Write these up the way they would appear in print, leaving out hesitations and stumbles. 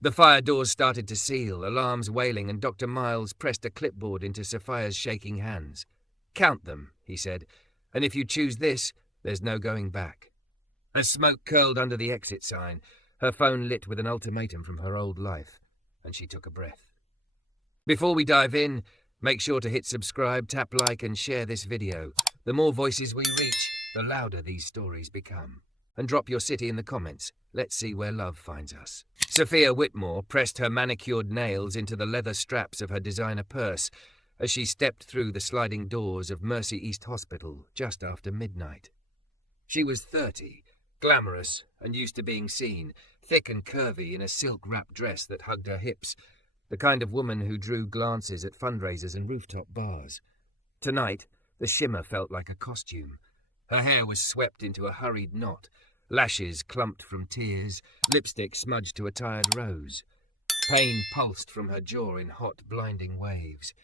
The fire doors started to seal, alarms wailing, and Dr. Miles pressed a clipboard into Sophia's shaking hands. "Count them," he said, "and if you choose this, there's no going back." As smoke curled under the exit sign, her phone lit with an ultimatum from her old life, and she took a breath. Before we dive in, make sure to hit subscribe, tap like, and share this video. The more voices we reach, the louder these stories become. And drop your city in the comments. Let's see where love finds us. Sophia Whitmore pressed her manicured nails into the leather straps of her designer purse as she stepped through the sliding doors of Mercy East Hospital just after midnight. She was 30, glamorous and used to being seen, thick and curvy in a silk-wrapped dress that hugged her hips, the kind of woman who drew glances at fundraisers and rooftop bars. Tonight, the shimmer felt like a costume. Her hair was swept into a hurried knot, lashes clumped from tears, lipstick smudged to a tired rose. Pain pulsed from her jaw in hot, blinding waves.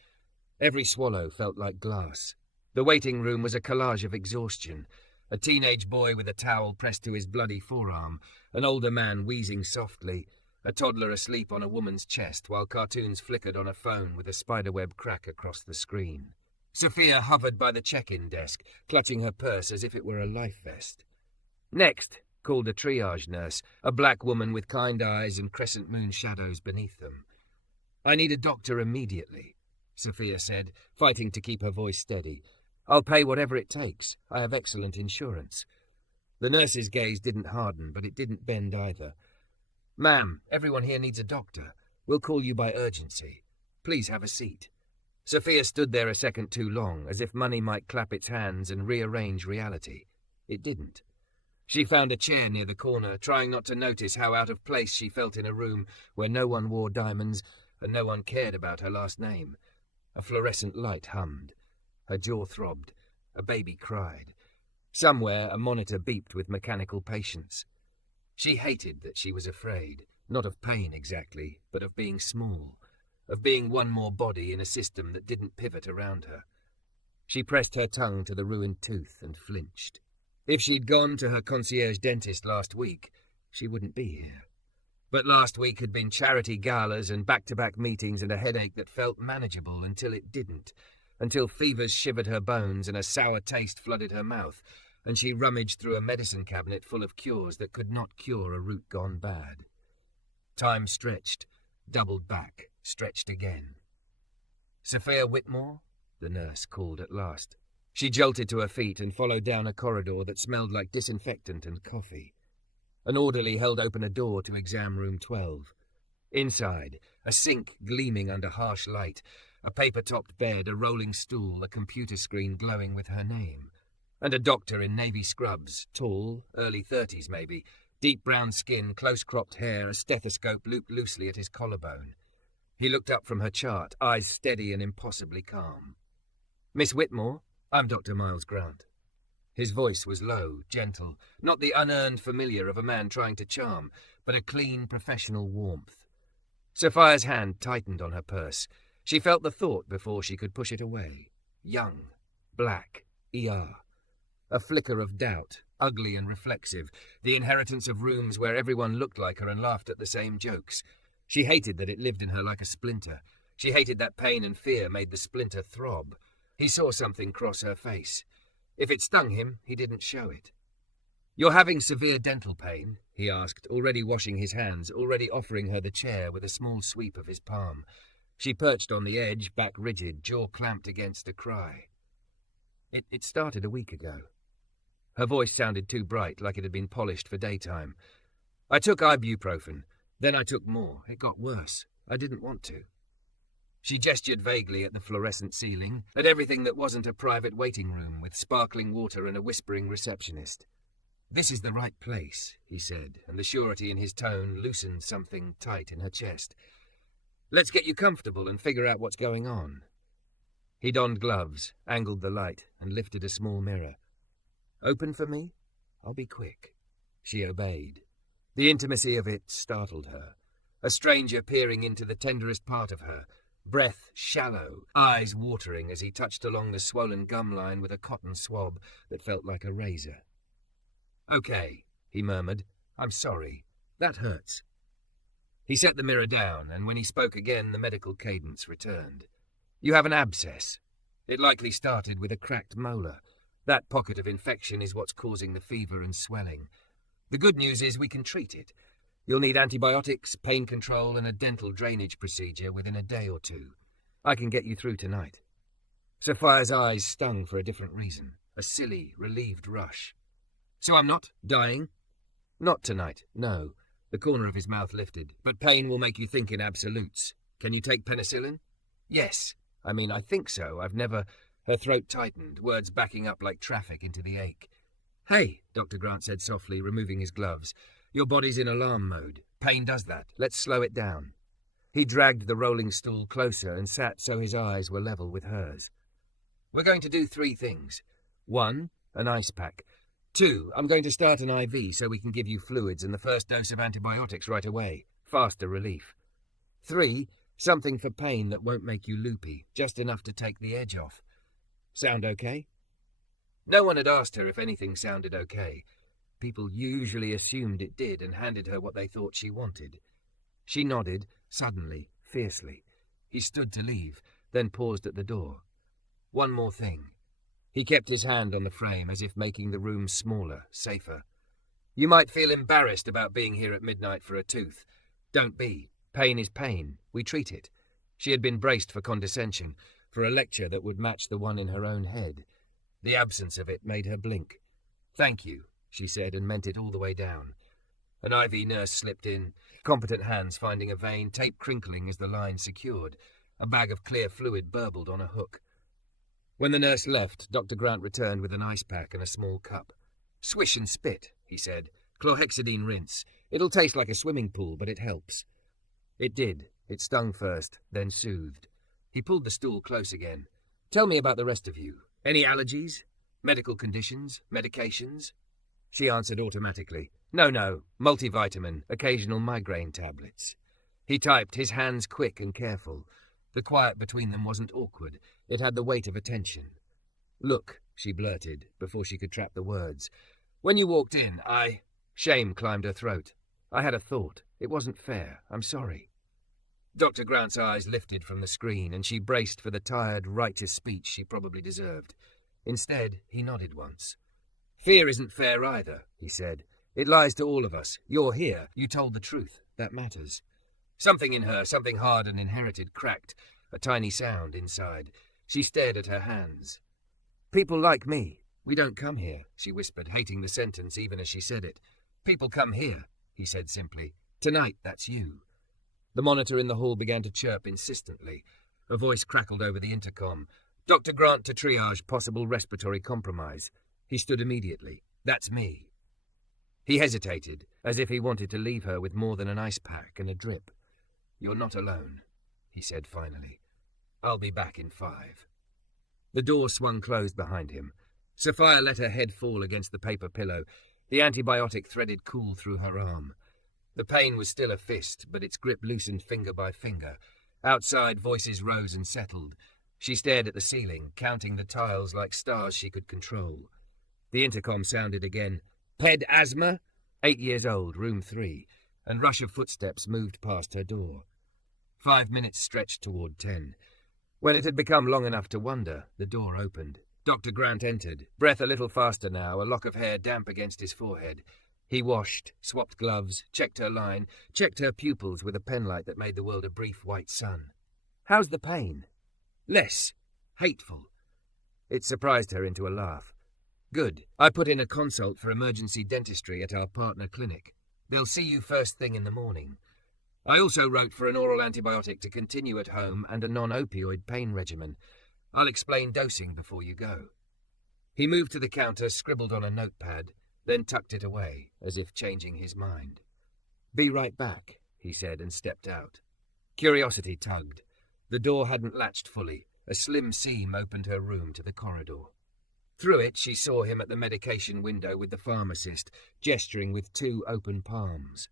Every swallow felt like glass. The waiting room was a collage of exhaustion. A teenage boy with a towel pressed to his bloody forearm, an older man wheezing softly, a toddler asleep on a woman's chest while cartoons flickered on a phone with a spiderweb crack across the screen. Sophia hovered by the check-in desk, clutching her purse as if it were a life vest. "Next," called a triage nurse, a black woman with kind eyes and crescent moon shadows beneath them. "I need a doctor immediately," Sophia said, fighting to keep her voice steady. "I'll pay whatever it takes. I have excellent insurance." The nurse's gaze didn't harden, but it didn't bend either. "Ma'am, everyone here needs a doctor. We'll call you by urgency. Please have a seat." Sophia stood there a second too long, as if money might clap its hands and rearrange reality. It didn't. She found a chair near the corner, trying not to notice how out of place she felt in a room where no one wore diamonds and no one cared about her last name. A fluorescent light hummed. Her jaw throbbed. A baby cried. Somewhere a monitor beeped with mechanical patience. She hated that she was afraid, not of pain exactly, but of being small, of being one more body in a system that didn't pivot around her. She pressed her tongue to the ruined tooth and flinched. If she'd gone to her concierge dentist last week, she wouldn't be here. But last week had been charity galas and back-to-back meetings and a headache that felt manageable until it didn't, until fevers shivered her bones and a sour taste flooded her mouth, and she rummaged through a medicine cabinet full of cures that could not cure a root gone bad. Time stretched, doubled back, stretched again. "Sophia Whitmore?" the nurse called at last. She jolted to her feet and followed down a corridor that smelled like disinfectant and coffee. An orderly held open a door to exam room 12. Inside, a sink gleaming under harsh light, a paper-topped bed, a rolling stool, a computer screen glowing with her name. And a doctor in navy scrubs, tall, early 30s maybe, deep brown skin, close-cropped hair, a stethoscope looped loosely at his collarbone. He looked up from her chart, eyes steady and impossibly calm. "Miss Whitmore, I'm Dr. Miles Grant." His voice was low, gentle, not the unearned familiar of a man trying to charm, but a clean, professional warmth. Sophia's hand tightened on her purse. She felt the thought before she could push it away. Young, black, ER. A flicker of doubt, ugly and reflexive, the inheritance of rooms where everyone looked like her and laughed at the same jokes. She hated that it lived in her like a splinter. She hated that pain and fear made the splinter throb. He saw something cross her face. If it stung him, he didn't show it. "You're having severe dental pain?" he asked, already washing his hands, already offering her the chair with a small sweep of his palm. She perched on the edge, back rigid, jaw clamped against a cry. It started a week ago." Her voice sounded too bright, like it had been polished for daytime. "I took ibuprofen. Then I took more. It got worse. I didn't want to." She gestured vaguely at the fluorescent ceiling, at everything that wasn't a private waiting room with sparkling water and a whispering receptionist. "This is the right place," he said, and the surety in his tone loosened something tight in her chest. "Let's get you comfortable and figure out what's going on." He donned gloves, angled the light, and lifted a small mirror. "Open for me? I'll be quick." She obeyed. The intimacy of it startled her. A stranger peering into the tenderest part of her, breath shallow, eyes watering as he touched along the swollen gum line with a cotton swab that felt like a razor. "Okay," he murmured. "I'm sorry. That hurts." He set the mirror down, and when he spoke again, the medical cadence returned. You have an abscess. It likely started with a cracked molar. That pocket of infection is what's causing the fever and swelling. The good news is we can treat it. You'll need antibiotics, pain control, and a dental drainage procedure within a day or two. I can get you through tonight. Sophia's eyes stung for a different reason. A silly, relieved rush. So I'm not dying? Not tonight, no. The corner of his mouth lifted. But pain will make you think in absolutes. Can you take penicillin? Yes. I think so. I've never... Her throat tightened, words backing up like traffic into the ache. Hey, Dr. Grant said softly, removing his gloves. Your body's in alarm mode. Pain does that. Let's slow it down. He dragged the rolling stool closer and sat so his eyes were level with hers. We're going to do 3 things. 1, an ice pack. 2, I'm going to start an IV so we can give you fluids and the first dose of antibiotics right away. Faster relief. 3, something for pain that won't make you loopy, just enough to take the edge off. Sound okay? No one had asked her if anything sounded okay. People usually assumed it did and handed her what they thought she wanted. She nodded, suddenly, fiercely. He stood to leave, then paused at the door. One more thing. He kept his hand on the frame as if making the room smaller, safer. You might feel embarrassed about being here at midnight for a tooth. Don't be. Pain is pain. We treat it. She had been braced for condescension, for a lecture that would match the one in her own head. The absence of it made her blink. Thank you, she said, and meant it all the way down. An IV nurse slipped in, competent hands finding a vein, tape crinkling as the line secured. A bag of clear fluid burbled on a hook. When the nurse left, Dr. Grant returned with an ice pack and a small cup. Swish and spit, he said. Chlorhexidine rinse. It'll taste like a swimming pool, but it helps. It did. It stung first, then soothed. He pulled the stool close again. Tell me about the rest of you. Any allergies? Medical conditions? Medications? She answered automatically. No. Multivitamin, occasional migraine tablets. He typed, his hands quick and careful. The quiet between them wasn't awkward. It had the weight of attention. Look, she blurted, before she could trap the words. When you walked in, Shame climbed her throat. I had a thought. It wasn't fair. I'm sorry. Dr. Grant's eyes lifted from the screen, and she braced for the tired, righteous speech she probably deserved. Instead, he nodded once. Fear isn't fair either, he said. It lies to all of us. You're here. You told the truth. That matters. Something in her, something hard and inherited, cracked. A tiny sound inside. She stared at her hands. People like me. We don't come here, she whispered, hating the sentence even as she said it. People come here, he said simply. Tonight, that's you. The monitor in the hall began to chirp insistently. A voice crackled over the intercom. Dr. Grant to triage possible respiratory compromise. He stood immediately. That's me. He hesitated, as if he wanted to leave her with more than an ice pack and a drip. You're not alone, he said finally. I'll be back in 5. The door swung closed behind him. Sophia let her head fall against the paper pillow. The antibiotic threaded cool through her arm. The pain was still a fist, but its grip loosened finger by finger. Outside, voices rose and settled. She stared at the ceiling, counting the tiles like stars she could control. The intercom sounded again. Ped asthma? 8 years old, room 3. And rush of footsteps moved past her door. 5 minutes stretched toward 10. When it had become long enough to wonder, the door opened. Dr. Grant entered, breath a little faster now, a lock of hair damp against his forehead. He washed, swapped gloves, checked her line, checked her pupils with a penlight that made the world a brief white sun. How's the pain? Less. Hateful. It surprised her into a laugh. Good. I put in a consult for emergency dentistry at our partner clinic. They'll see you first thing in the morning. I also wrote for an oral antibiotic to continue at home and a non-opioid pain regimen. I'll explain dosing before you go. He moved to the counter, scribbled on a notepad, then tucked it away, as if changing his mind. Be right back, he said, and stepped out. Curiosity tugged. The door hadn't latched fully. A slim seam opened her room to the corridor. Through it, she saw him at the medication window with the pharmacist, gesturing with 2 open palms.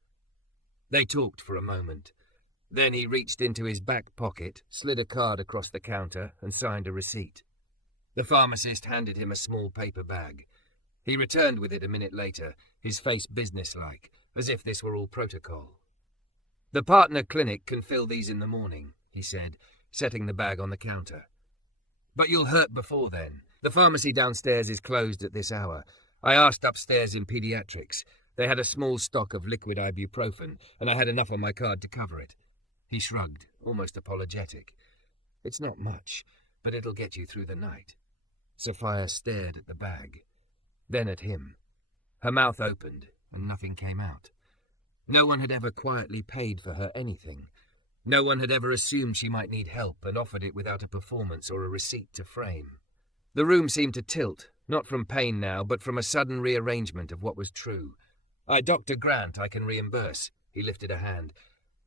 They talked for a moment. Then he reached into his back pocket, slid a card across the counter, and signed a receipt. The pharmacist handed him a small paper bag. He returned with it a minute later, his face businesslike, as if this were all protocol. "The partner clinic can fill these in the morning," he said, setting the bag on the counter. "But you'll hurt before then. The pharmacy downstairs is closed at this hour. I asked upstairs in pediatrics. They had a small stock of liquid ibuprofen, and I had enough on my card to cover it." He shrugged, almost apologetic. "It's not much, but it'll get you through the night." Sophia stared at the bag, then at him. Her mouth opened, and nothing came out. No one had ever quietly paid for her anything. No one had ever assumed she might need help and offered it without a performance or a receipt to frame. The room seemed to tilt, not from pain now, but from a sudden rearrangement of what was true. "Dr. Grant, I can reimburse." He lifted a hand.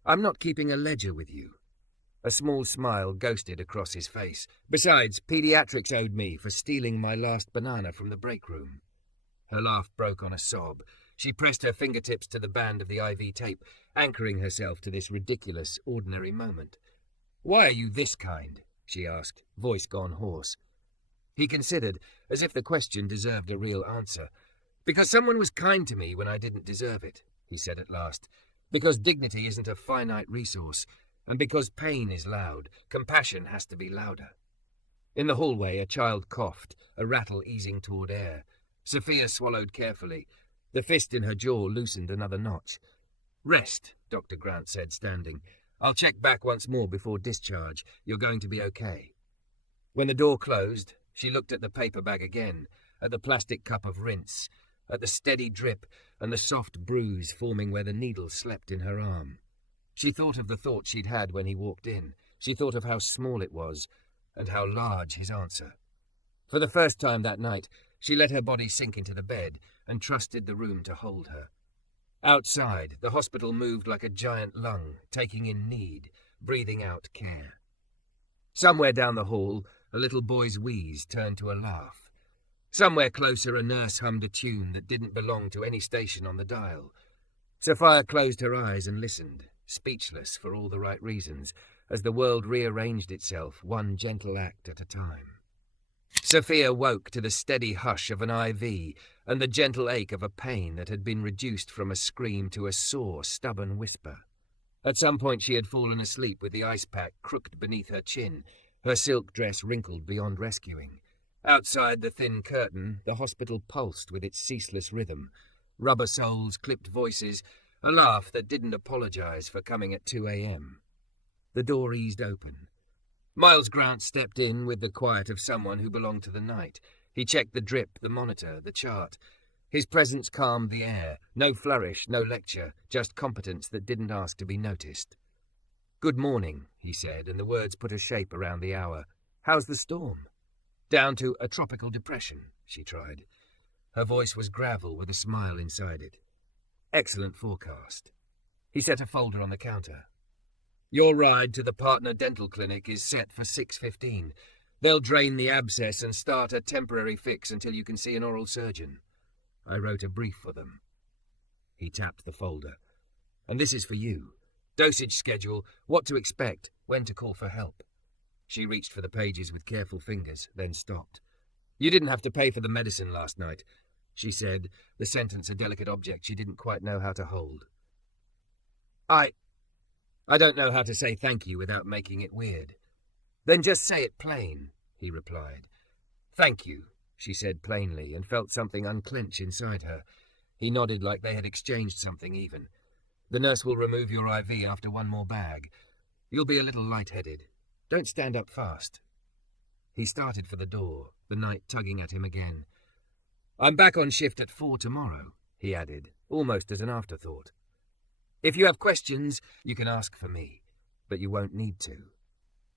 "I'm not keeping a ledger with you." A small smile ghosted across his face. "Besides, pediatrics owed me for stealing my last banana from the break room." Her laugh broke on a sob. She pressed her fingertips to the band of the IV tape, anchoring herself to this ridiculous, ordinary moment. "Why are you this kind?" she asked, voice gone hoarse. He considered, as if the question deserved a real answer. "Because someone was kind to me when I didn't deserve it," he said at last. "Because dignity isn't a finite resource, and because pain is loud, compassion has to be louder." In the hallway, a child coughed, a rattle easing toward air. Sophia swallowed carefully. The fist in her jaw loosened another notch. "Rest," Dr. Grant said, standing. "I'll check back once more before discharge. You're going to be okay." When the door closed, she looked at the paper bag again, at the plastic cup of rinse, at the steady drip and the soft bruise forming where the needle slept in her arm. She thought of the thought she'd had when he walked in. She thought of how small it was, and how large his answer. For the first time that night, she let her body sink into the bed and trusted the room to hold her. Outside, the hospital moved like a giant lung, taking in need, breathing out care. Somewhere down the hall, a little boy's wheeze turned to a laugh. Somewhere closer, a nurse hummed a tune that didn't belong to any station on the dial. Sophia closed her eyes and listened, speechless for all the right reasons, as the world rearranged itself, one gentle act at a time. Sophia woke to the steady hush of an IV and the gentle ache of a pain that had been reduced from a scream to a sore, stubborn whisper. At some point she had fallen asleep with the ice pack crooked beneath her chin, her silk dress wrinkled beyond rescuing. Outside the thin curtain, the hospital pulsed with its ceaseless rhythm. Rubber soles, clipped voices, a laugh that didn't apologize for coming at 2 a.m. The door eased open. Miles Grant stepped in with the quiet of someone who belonged to the night. He checked the drip, the monitor, the chart. His presence calmed the air. No flourish, no lecture, just competence that didn't ask to be noticed. "Good morning," he said, and the words put a shape around the hour. "How's the storm?" "Down to a tropical depression," she tried. Her voice was gravel with a smile inside it. "Excellent forecast." He set a folder on the counter. "Your ride to the partner dental clinic is set for 6:15. They'll drain the abscess and start a temporary fix until you can see an oral surgeon. I wrote a brief for them." He tapped the folder. "And this is for you. Dosage schedule, what to expect, when to call for help." She reached for the pages with careful fingers, then stopped. "You didn't have to pay for the medicine last night," she said, the sentence a delicate object she didn't quite know how to hold. I don't know how to say thank you without making it weird." "Then just say it plain," he replied. "Thank you," she said plainly, and felt something unclench inside her. He nodded like they had exchanged something even. "The nurse will remove your IV after one more bag. You'll be a little lightheaded. Don't stand up fast." He started for the door, the night tugging at him again. "I'm back on shift at 4 tomorrow," he added, almost as an afterthought. "If you have questions, you can ask for me, but you won't need to."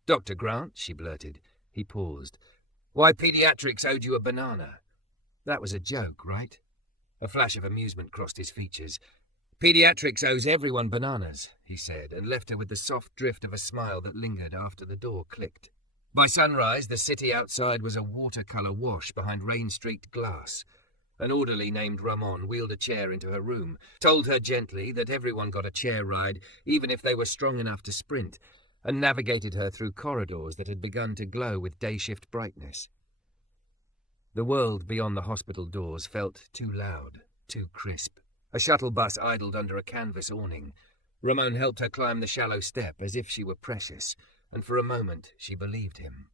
"Dr. Grant," she blurted. He paused. "Why pediatrics owed you a banana." That was a joke, right? A flash of amusement crossed his features. "Pediatrics owes everyone bananas," he said, and left her with the soft drift of a smile that lingered after the door clicked. By sunrise, the city outside was a watercolour wash behind rain-streaked glass. An orderly named Ramon wheeled a chair into her room, told her gently that everyone got a chair ride, even if they were strong enough to sprint, and navigated her through corridors that had begun to glow with day-shift brightness. The world beyond the hospital doors felt too loud, too crisp. A shuttle bus idled under a canvas awning. Ramon helped her climb the shallow step as if she were precious, and for a moment she believed him.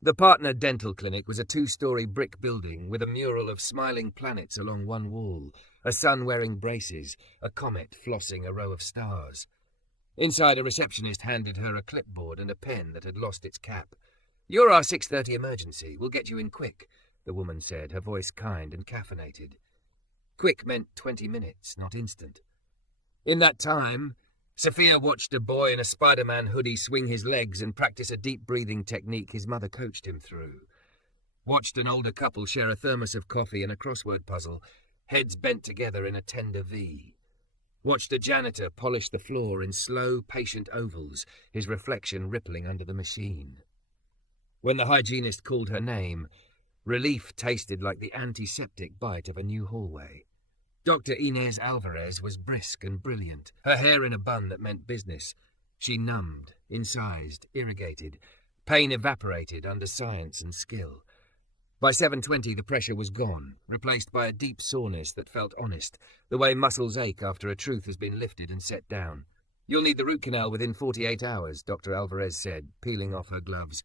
The Partner Dental Clinic was a 2-story brick building with a mural of smiling planets along one wall, a sun wearing braces, a comet flossing a row of stars. Inside, a receptionist handed her a clipboard and a pen that had lost its cap. "You're our 6:30 emergency. We'll get you in quick," the woman said, her voice kind and caffeinated. Quick meant 20 minutes, not instant. In that time, Sophia watched a boy in a Spider-Man hoodie swing his legs and practice a deep breathing technique his mother coached him through. Watched an older couple share a thermos of coffee and a crossword puzzle, heads bent together in a tender V. Watched a janitor polish the floor in slow, patient ovals, his reflection rippling under the machine. When the hygienist called her name, relief tasted like the antiseptic bite of a new hallway. Dr. Inez Alvarez was brisk and brilliant, her hair in a bun that meant business. She numbed, incised, irrigated. Pain evaporated under science and skill. By 7:20 the pressure was gone, replaced by a deep soreness that felt honest, the way muscles ache after a truth has been lifted and set down. "You'll need the root canal within 48 hours, Dr. Alvarez said, peeling off her gloves.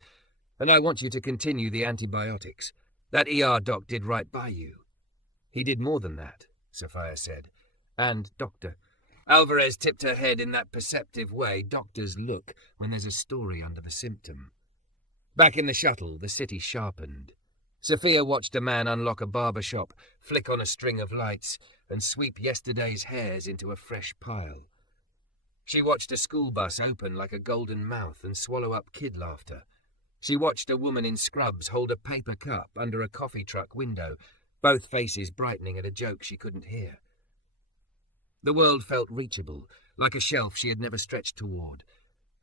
"And I want you to continue the antibiotics. That ER doc did right by you." "He did more than that," Sophia said. "And, Doctor..." Alvarez tipped her head in that perceptive way doctors look when there's a story under the symptom. Back in the shuttle, the city sharpened. Sophia watched a man unlock a barber shop, flick on a string of lights, and sweep yesterday's hairs into a fresh pile. She watched a school bus open like a golden mouth and swallow up kid laughter. She watched a woman in scrubs hold a paper cup under a coffee truck window, both faces brightening at a joke she couldn't hear. The world felt reachable, like a shelf she had never stretched toward.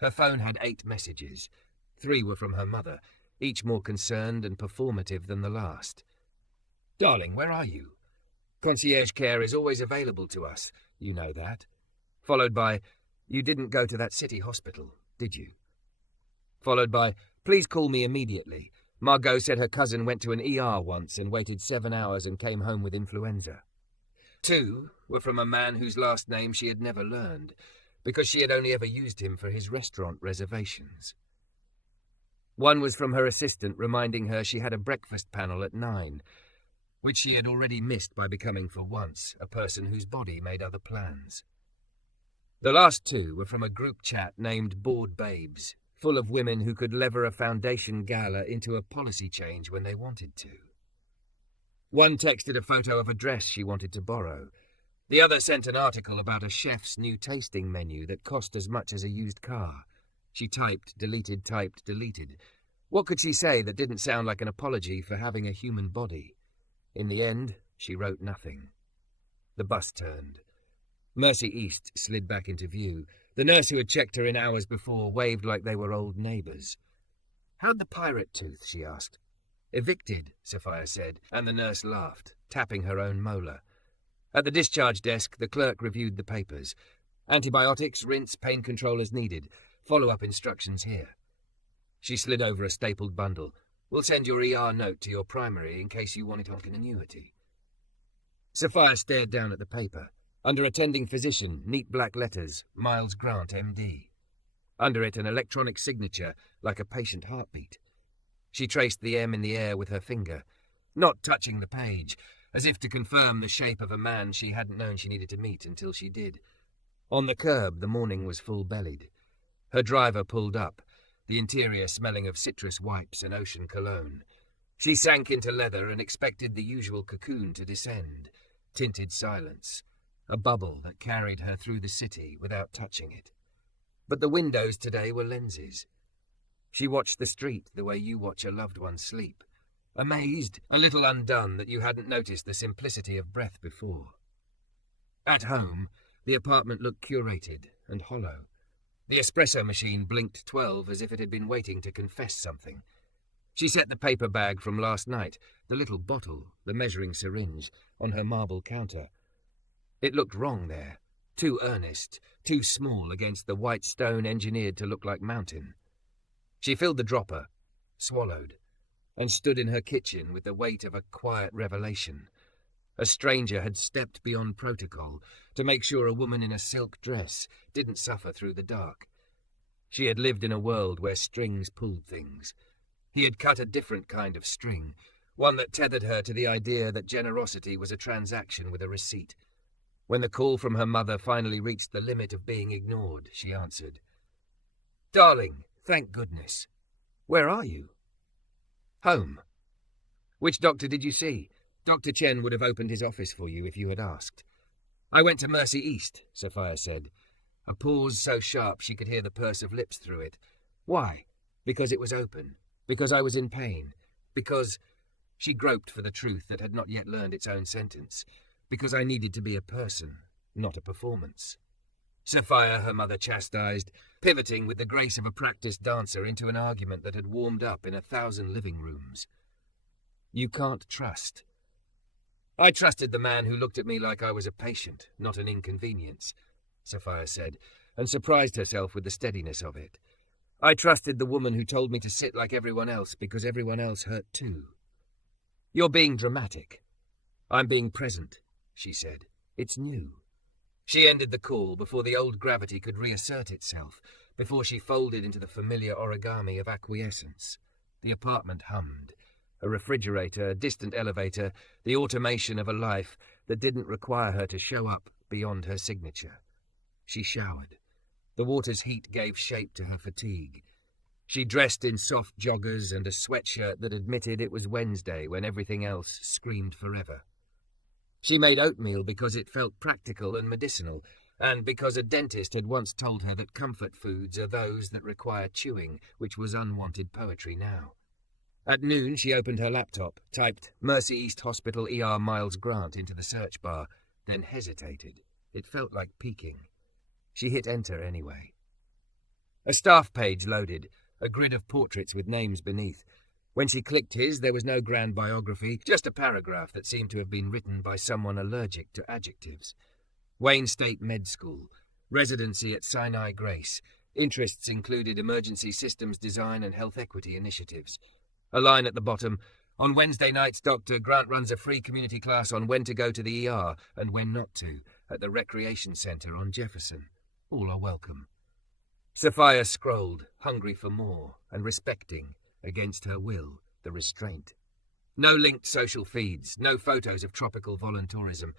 Her phone had 8 messages. 3 were from her mother, each more concerned and performative than the last. "Darling, where are you? Concierge care is always available to us, you know that." Followed by, "You didn't go to that city hospital, did you?" Followed by, "Please call me immediately. Margot said her cousin went to an ER once and waited 7 hours and came home with influenza." 2 were from a man whose last name she had never learned, because she had only ever used him for his restaurant reservations. 1 was from her assistant reminding her she had a breakfast panel at 9, which she had already missed by becoming for once a person whose body made other plans. The last 2 were from a group chat named Bored Babes, full of women who could lever a foundation gala into a policy change when they wanted to. 1 texted a photo of a dress she wanted to borrow. The other sent an article about a chef's new tasting menu that cost as much as a used car. She typed, deleted, typed, deleted. What could she say that didn't sound like an apology for having a human body? In the end, she wrote nothing. The bus turned. Mercy East slid back into view. The nurse who had checked her in hours before waved like they were old neighbours. "How'd the pirate tooth?" she asked. "Evicted," Sophia said, and the nurse laughed, tapping her own molar. At the discharge desk, the clerk reviewed the papers. "Antibiotics, rinse, pain control as needed. Follow-up instructions here." She slid over a stapled bundle. "We'll send your ER note to your primary in case you want it on continuity." Sophia stared down at the paper. Under attending physician, neat black letters, Miles Grant, MD. Under it, an electronic signature, like a patient heartbeat. She traced the M in the air with her finger, not touching the page, as if to confirm the shape of a man she hadn't known she needed to meet until she did. On the curb, the morning was full-bellied. Her driver pulled up, the interior smelling of citrus wipes and ocean cologne. She sank into leather and expected the usual cocoon to descend. Tinted silence. A bubble that carried her through the city without touching it. But the windows today were lenses. She watched the street the way you watch a loved one sleep. Amazed, a little undone that you hadn't noticed the simplicity of breath before. At home, the apartment looked curated and hollow. The espresso machine blinked 12 as if it had been waiting to confess something. She set the paper bag from last night, the little bottle, the measuring syringe, on her marble counter. It looked wrong there, too earnest, too small against the white stone engineered to look like mountain. She filled the dropper, swallowed, and stood in her kitchen with the weight of a quiet revelation. A stranger had stepped beyond protocol to make sure a woman in a silk dress didn't suffer through the dark. She had lived in a world where strings pulled things. He had cut a different kind of string, one that tethered her to the idea that generosity was a transaction with a receipt. When the call from her mother finally reached the limit of being ignored, she answered. "Darling, thank goodness. Where are you?" "Home." "Which doctor did you see? Dr. Chen would have opened his office for you if you had asked." "I went to Mercy East," Sophia said. A pause so sharp she could hear the purse of lips through it. "Why?" "Because it was open. Because I was in pain. Because—" She groped for the truth that had not yet learned its own sentence. "Because I needed to be a person, not a performance." Sophia, her mother chastised, pivoting with the grace of a practiced dancer into an argument that had warmed up in 1,000 living rooms. "You can't trust." "I trusted the man who looked at me like I was a patient, not an inconvenience," Sophia said, and surprised herself with the steadiness of it. "I trusted the woman who told me to sit like everyone else because everyone else hurt too." "You're being dramatic." "I'm being present," she said. "It's new." She ended the call before the old gravity could reassert itself, before she folded into the familiar origami of acquiescence. The apartment hummed. A refrigerator, a distant elevator, the automation of a life that didn't require her to show up beyond her signature. She showered. The water's heat gave shape to her fatigue. She dressed in soft joggers and a sweatshirt that admitted it was Wednesday when everything else screamed forever. She made oatmeal because it felt practical and medicinal, and because a dentist had once told her that comfort foods are those that require chewing, which was unwanted poetry now. At noon, she opened her laptop, typed Mercy East Hospital ER Miles Grant into the search bar, then hesitated. It felt like peeking. She hit enter anyway. A staff page loaded, a grid of portraits with names beneath. When she clicked his, there was no grand biography, just a paragraph that seemed to have been written by someone allergic to adjectives. Wayne State Med School, residency at Sinai Grace. Interests included emergency systems design and health equity initiatives. A line at the bottom, on Wednesday nights, Dr. Grant runs a free community class on when to go to the ER and when not to, at the Recreation Center on Jefferson. All are welcome. Sophia scrolled, hungry for more, and respecting, against her will, the restraint. No linked social feeds, no photos of tropical voluntourism.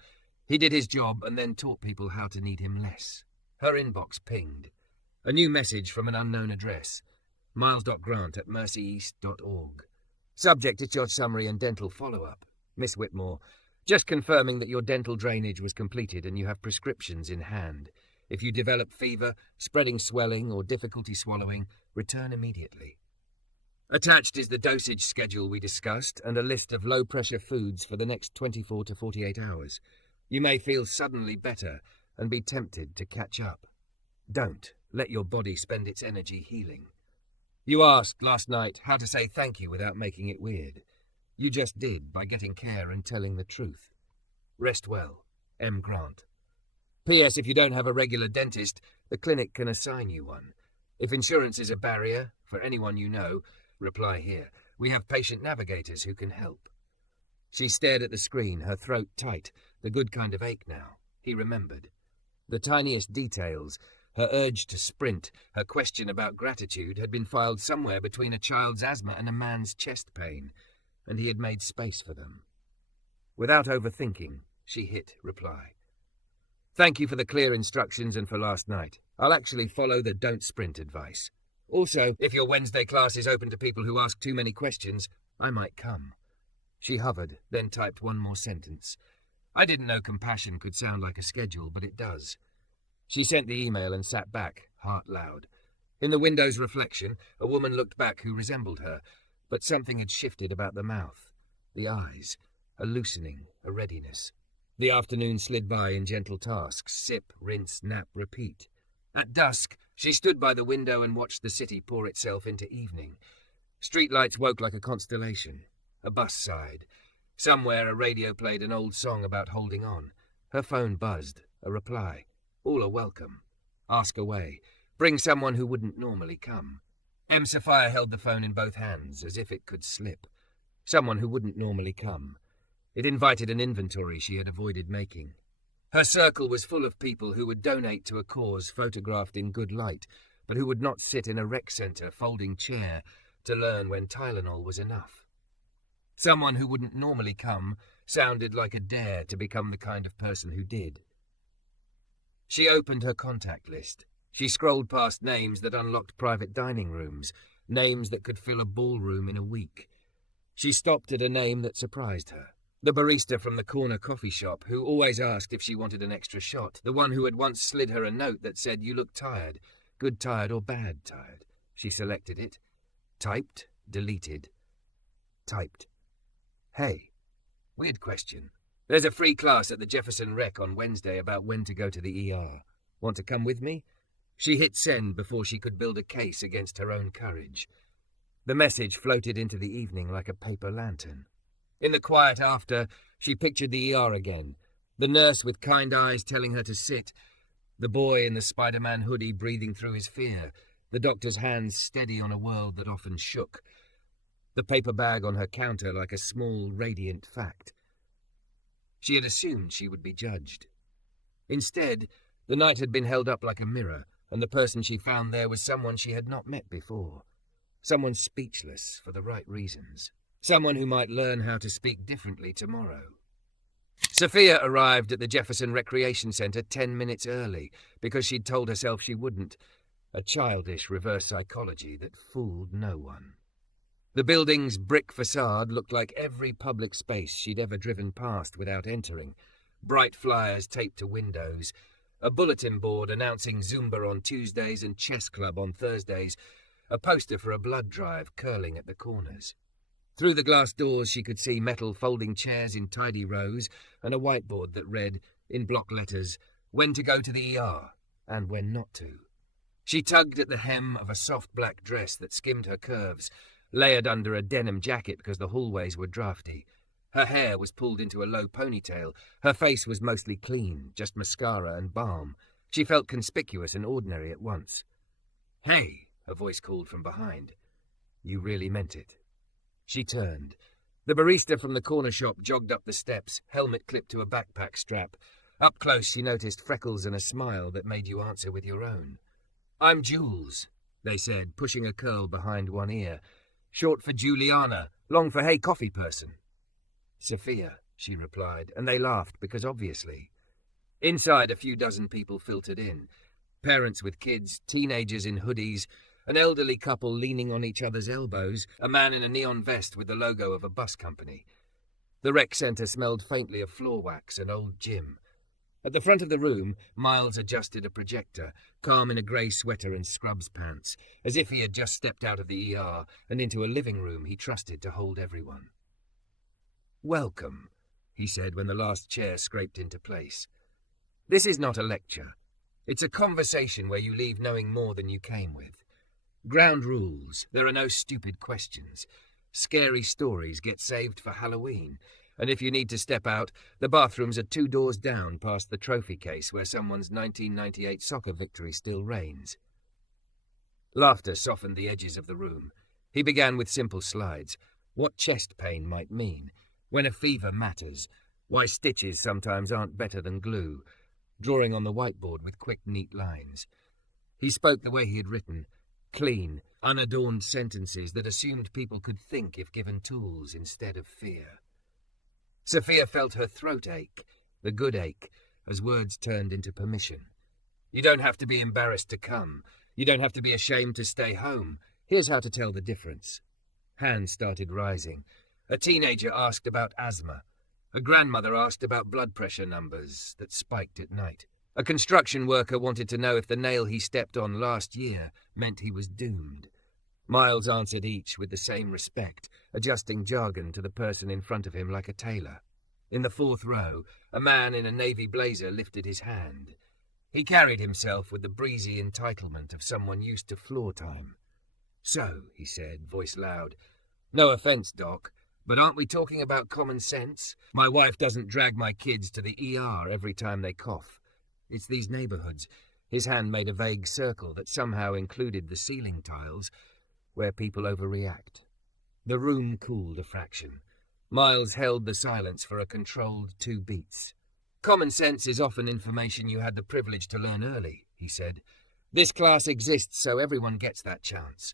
He did his job and then taught people how to need him less. Her inbox pinged. A new message from an unknown address. miles.grant@mercyeast.org. Subject discharge summary and dental follow-up. Miss Whitmore, just confirming that your dental drainage was completed and you have prescriptions in hand. If you develop fever, spreading swelling, or difficulty swallowing, return immediately. Attached is the dosage schedule we discussed and a list of low-pressure foods for the next 24 to 48 hours. You may feel suddenly better and be tempted to catch up. Don't let your body spend its energy healing. You asked last night how to say thank you without making it weird. You just did by getting care and telling the truth. Rest well. M. Grant. P.S. If you don't have a regular dentist, the clinic can assign you one. If insurance is a barrier, for anyone you know, reply here. We have patient navigators who can help. She stared at the screen, her throat tight, the good kind of ache now. He remembered. The tiniest details, her urge to sprint, her question about gratitude, had been filed somewhere between a child's asthma and a man's chest pain, and he had made space for them. Without overthinking, she hit reply. Thank you for the clear instructions and for last night. I'll actually follow the don't sprint advice. Also, if your Wednesday class is open to people who ask too many questions, I might come. She hovered, then typed one more sentence. I didn't know compassion could sound like a schedule, but it does. She sent the email and sat back, heart loud. In the window's reflection, a woman looked back who resembled her, but something had shifted about the mouth, the eyes, a loosening, a readiness. The afternoon slid by in gentle tasks, sip, rinse, nap, repeat. At dusk, she stood by the window and watched the city pour itself into evening. Streetlights woke like a constellation. A bus sighed. Somewhere a radio played an old song about holding on. Her phone buzzed. A reply. All are welcome. Ask away. Bring someone who wouldn't normally come. M. Sophia held the phone in both hands, as if it could slip. Someone who wouldn't normally come. It invited an inventory she had avoided making. Her circle was full of people who would donate to a cause photographed in good light, but who would not sit in a rec centre folding chair to learn when Tylenol was enough. Someone who wouldn't normally come sounded like a dare to become the kind of person who did. She opened her contact list. She scrolled past names that unlocked private dining rooms, names that could fill a ballroom in a week. She stopped at a name that surprised her. The barista from the corner coffee shop, who always asked if she wanted an extra shot. The one who had once slid her a note that said, "You look tired. Good tired or bad tired." She selected it. Typed. Deleted. Typed. "Hey. Weird question. There's a free class at the Jefferson Rec on Wednesday about when to go to the ER. Want to come with me?" She hit send before she could build a case against her own courage. The message floated into the evening like a paper lantern. In the quiet after, she pictured the ER again, the nurse with kind eyes telling her to sit, the boy in the Spider-Man hoodie breathing through his fear, the doctor's hands steady on a world that often shook, the paper bag on her counter like a small, radiant fact. She had assumed she would be judged. Instead, the night had been held up like a mirror, and the person she found there was someone she had not met before, someone speechless for the right reasons. Someone who might learn how to speak differently tomorrow. Sophia arrived at the Jefferson Recreation Centre 10 minutes early because she'd told herself she wouldn't. A childish reverse psychology that fooled no one. The building's brick facade looked like every public space she'd ever driven past without entering. Bright flyers taped to windows, a bulletin board announcing Zumba on Tuesdays and chess club on Thursdays, a poster for a blood drive curling at the corners. Through the glass doors she could see metal folding chairs in tidy rows and a whiteboard that read, in block letters, when to go to the ER and when not to. She tugged at the hem of a soft black dress that skimmed her curves, layered under a denim jacket because the hallways were drafty. Her hair was pulled into a low ponytail. Her face was mostly clean, just mascara and balm. She felt conspicuous and ordinary at once. "Hey," a voice called from behind. "You really meant it." She turned. The barista from the corner shop jogged up the steps, helmet clipped to a backpack strap. Up close she noticed freckles and a smile that made you answer with your own. "I'm Jules," they said, pushing a curl behind one ear. "Short for Juliana, long for hey coffee person." "Sophia," she replied, and they laughed because obviously. Inside a few dozen people filtered in. Parents with kids, teenagers in hoodies, an elderly couple leaning on each other's elbows, a man in a neon vest with the logo of a bus company. The rec centre smelled faintly of floor wax and old gym. At the front of the room, Miles adjusted a projector, calm in a grey sweater and scrubs pants, as if he had just stepped out of the ER and into a living room he trusted to hold everyone. "Welcome," he said when the last chair scraped into place. "This is not a lecture. It's a conversation where you leave knowing more than you came with. Ground rules. There are no stupid questions. Scary stories get saved for Halloween. And if you need to step out, the bathrooms are 2 doors down past the trophy case where someone's 1998 soccer victory still reigns." Laughter softened the edges of the room. He began with simple slides. What chest pain might mean. When a fever matters. Why stitches sometimes aren't better than glue. Drawing on the whiteboard with quick, neat lines. He spoke the way he had written. Clean, unadorned sentences that assumed people could think if given tools instead of fear. Sophia felt her throat ache, the good ache, as words turned into permission. You don't have to be embarrassed to come. You don't have to be ashamed to stay home. Here's how to tell the difference. Hands started rising. A teenager asked about asthma. A grandmother asked about blood pressure numbers that spiked at night. A construction worker wanted to know if the nail he stepped on last year meant he was doomed. Miles answered each with the same respect, adjusting jargon to the person in front of him like a tailor. In the 4th row, a man in a navy blazer lifted his hand. He carried himself with the breezy entitlement of someone used to floor time. "So," he said, voice loud, "no offense, Doc, but aren't we talking about common sense? My wife doesn't drag my kids to the ER every time they cough. It's these neighborhoods." His hand made a vague circle that somehow included the ceiling tiles, where people overreact. The room cooled a fraction. Miles held the silence for a controlled 2 beats. "Common sense is often information you had the privilege to learn early," he said. "This class exists so everyone gets that chance."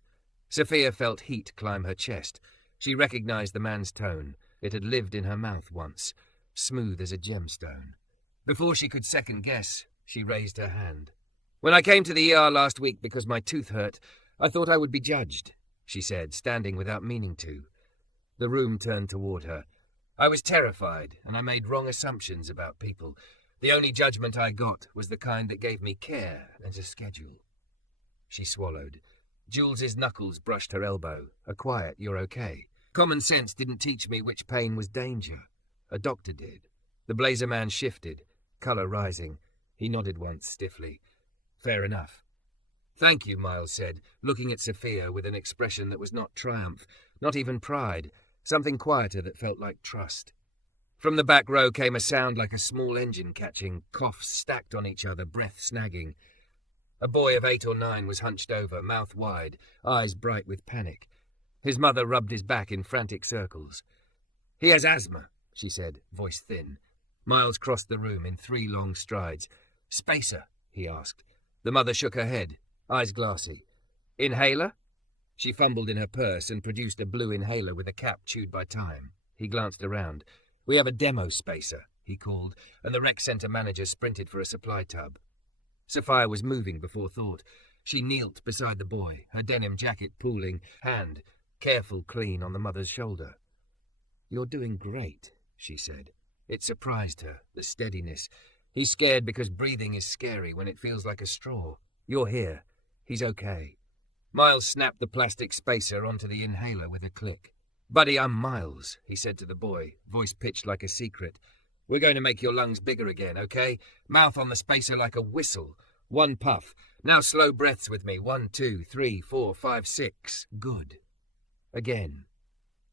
Sophia felt heat climb her chest. She recognized the man's tone. It had lived in her mouth once, smooth as a gemstone. Before she could second guess, she raised her hand. "When I came to the ER last week because my tooth hurt, I thought I would be judged," she said, standing without meaning to. The room turned toward her. "I was terrified, and I made wrong assumptions about people. The only judgment I got was the kind that gave me care and a schedule." She swallowed. Jules's knuckles brushed her elbow. A quiet, "You're okay." "Common sense didn't teach me which pain was danger. A doctor did." The blazer man shifted, color rising. He nodded once, stiffly. "Fair enough." "Thank you," Miles said, looking at Sophia with an expression that was not triumph, not even pride, something quieter that felt like trust. From the back row came a sound like a small engine catching, coughs stacked on each other, breath snagging. A boy of 8 or 9 was hunched over, mouth wide, eyes bright with panic. His mother rubbed his back in frantic circles. "He has asthma," she said, voice thin. Miles crossed the room in 3 long strides. "Spacer?" he asked. The mother shook her head, eyes glassy. "Inhaler?" She fumbled in her purse and produced a blue inhaler with a cap chewed by time. He glanced around. "We have a demo spacer," he called, and the rec center manager sprinted for a supply tub. Sophia was moving before thought. She knelt beside the boy, her denim jacket pooling, hand, careful, clean, on the mother's shoulder. "You're doing great," she said. It surprised her, the steadiness. He's scared because breathing is scary when it feels like a straw. "You're here. He's okay." Miles snapped the plastic spacer onto the inhaler with a click. "Buddy, I'm Miles," he said to the boy, voice pitched like a secret. "We're going to make your lungs bigger again, okay? Mouth on the spacer like a whistle. 1 puff. Now slow breaths with me. 1, 2, 3, 4, 5, 6. Good." Again.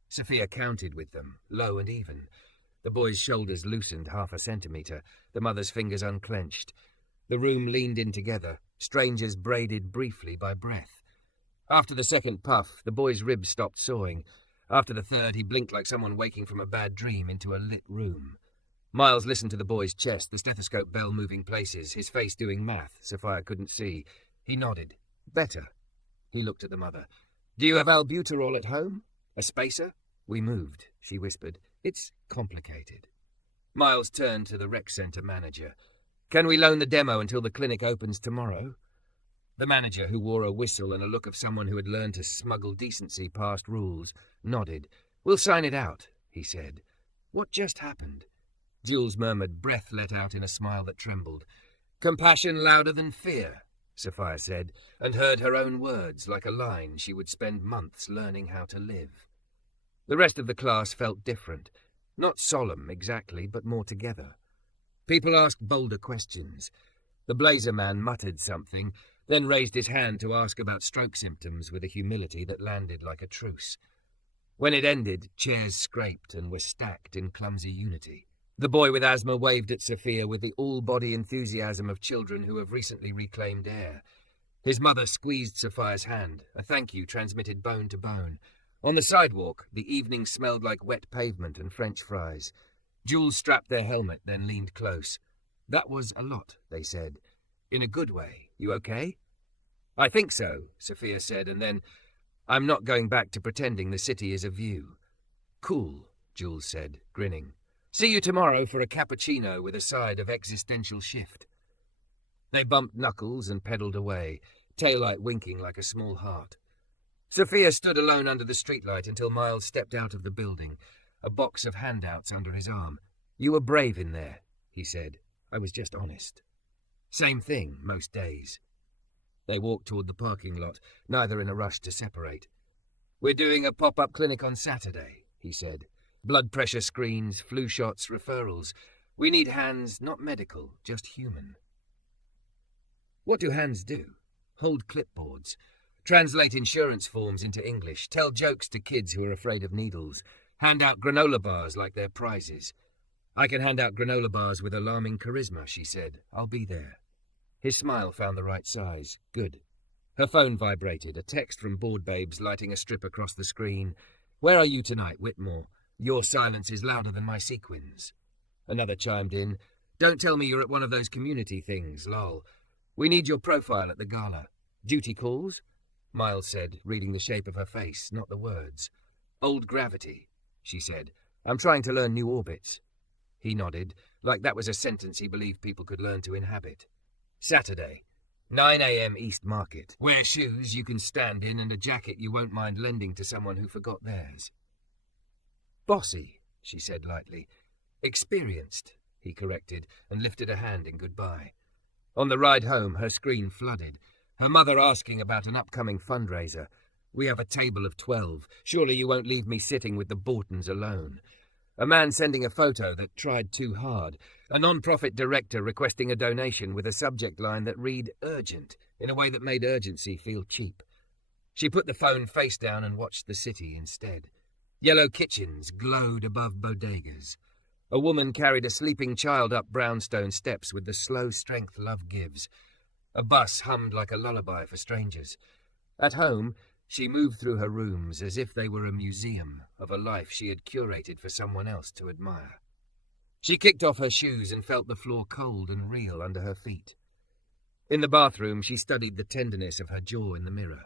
Sophia counted with them, low and even. The boy's shoulders loosened 1/2 centimeter, the mother's fingers unclenched. The room leaned in together, strangers braided briefly by breath. After the second puff, the boy's ribs stopped sawing. After the third, he blinked like someone waking from a bad dream into a lit room. Miles listened to the boy's chest, the stethoscope bell moving places, his face doing math Sophia couldn't see. He nodded. "Better." He looked at the mother. "Do you have albuterol at home? A spacer?" "We moved," she whispered. "It's complicated." Miles turned to the rec center manager. "Can we loan the demo until the clinic opens tomorrow?" The manager, who wore a whistle and a look of someone who had learned to smuggle decency past rules, nodded. "We'll sign it out," he said. "What just happened?" Jules murmured, breath let out in a smile that trembled. "Compassion louder than fear," Sophia said, and heard her own words like a line she would spend months learning how to live. The rest of the class felt different. Not solemn, exactly, but more together. People asked bolder questions. The blazer man muttered something, then raised his hand to ask about stroke symptoms with a humility that landed like a truce. When it ended, chairs scraped and were stacked in clumsy unity. The boy with asthma waved at Sophia with the all-body enthusiasm of children who have recently reclaimed air. His mother squeezed Sophia's hand, a thank you transmitted bone to bone. On the sidewalk, the evening smelled like wet pavement and French fries. Jules strapped their helmet, then leaned close. "That was a lot," they said. "In a good way. You okay?" "I think so," Sophia said, and then, "I'm not going back to pretending the city is a view." "Cool," Jules said, grinning. "See you tomorrow for a cappuccino with a side of existential shift." They bumped knuckles and pedalled away, taillight winking like a small heart. Sophia stood alone under the streetlight until Miles stepped out of the building, a box of handouts under his arm. "You were brave in there," he said. "I was just honest." Same thing, most days. They walked toward the parking lot, neither in a rush to separate. "We're doing a pop-up clinic on Saturday," he said. "Blood pressure screens, flu shots, referrals. We need hands, not medical, just human." What do hands do? Hold clipboards. Translate insurance forms into English. Tell jokes to kids who are afraid of needles. Hand out granola bars like they're prizes. "I can hand out granola bars with alarming charisma," she said. "I'll be there." His smile found the right size. Good. Her phone vibrated, a text from Board Babes lighting a strip across the screen. "Where are you tonight, Whitmore?" Your silence is louder than my sequins. Another chimed in. Don't tell me you're at one of those community things, lol. We need your profile at the gala. Duty calls? Miles said, reading the shape of her face, not the words. Old gravity, she said. I'm trying to learn new orbits. He nodded, like that was a sentence he believed people could learn to inhabit. Saturday, 9 a.m. East Market. Wear shoes you can stand in and a jacket you won't mind lending to someone who forgot theirs. Bossy, she said lightly. Experienced, he corrected, and lifted a hand in goodbye. On the ride home, her screen flooded. Her mother asking about an upcoming fundraiser. We have a table of 12. Surely you won't leave me sitting with the Bortons alone. A man sending a photo that tried too hard. A non-profit director requesting a donation with a subject line that read urgent, in a way that made urgency feel cheap. She put the phone face down and watched the city instead. Yellow kitchens glowed above bodegas. A woman carried a sleeping child up brownstone steps with the slow strength love gives. A bus hummed like a lullaby for strangers. At home, she moved through her rooms as if they were a museum of a life she had curated for someone else to admire. She kicked off her shoes and felt the floor cold and real under her feet. In the bathroom, she studied the tenderness of her jaw in the mirror.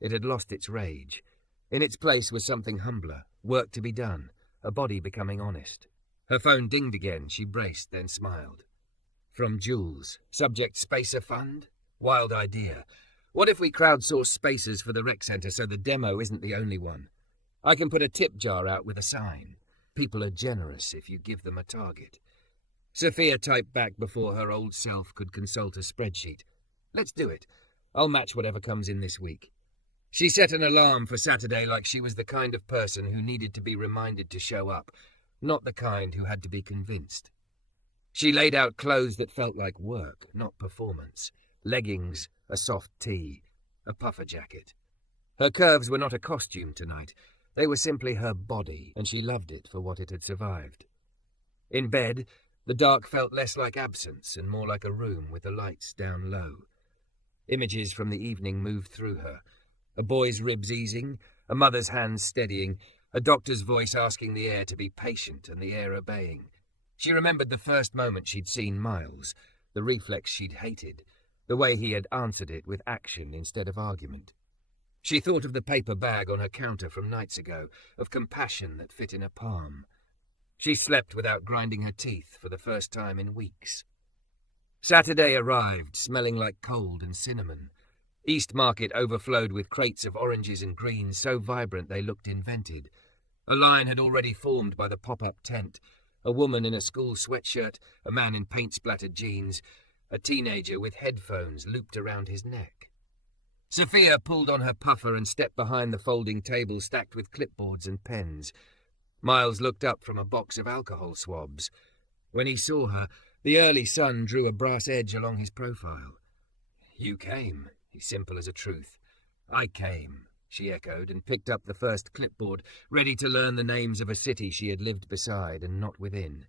It had lost its rage. In its place was something humbler, work to be done, a body becoming honest. Her phone dinged again. She braced, then smiled. From Jules. Subject Spacer Fund? Wild idea. What if we crowdsource spacers for the rec centre so the demo isn't the only one? I can put a tip jar out with a sign. People are generous if you give them a target. Sophia typed back before her old self could consult a spreadsheet. Let's do it. I'll match whatever comes in this week. She set an alarm for Saturday like she was the kind of person who needed to be reminded to show up, not the kind who had to be convinced. She laid out clothes that felt like work, not performance. Leggings, a soft tee, a puffer jacket. Her curves were not a costume tonight. They were simply her body, and she loved it for what it had survived. In bed, the dark felt less like absence and more like a room with the lights down low. Images from the evening moved through her. A boy's ribs easing, a mother's hands steadying, a doctor's voice asking the air to be patient and the air obeying. She remembered the first moment she'd seen Miles, the reflex she'd hated, the way he had answered it with action instead of argument. She thought of the paper bag on her counter from nights ago, of compassion that fit in a palm. She slept without grinding her teeth for the first time in weeks. Saturday arrived, smelling like cold and cinnamon. East Market overflowed with crates of oranges and greens so vibrant they looked invented. A line had already formed by the pop-up tent. A woman in a school sweatshirt, a man in paint-splattered jeans, a teenager with headphones looped around his neck. Sophia pulled on her puffer and stepped behind the folding table stacked with clipboards and pens. Miles looked up from a box of alcohol swabs. When he saw her, the early sun drew a brass edge along his profile. You came, he's simple as a truth. I came, she echoed, and picked up the first clipboard, ready to learn the names of a city she had lived beside and not within.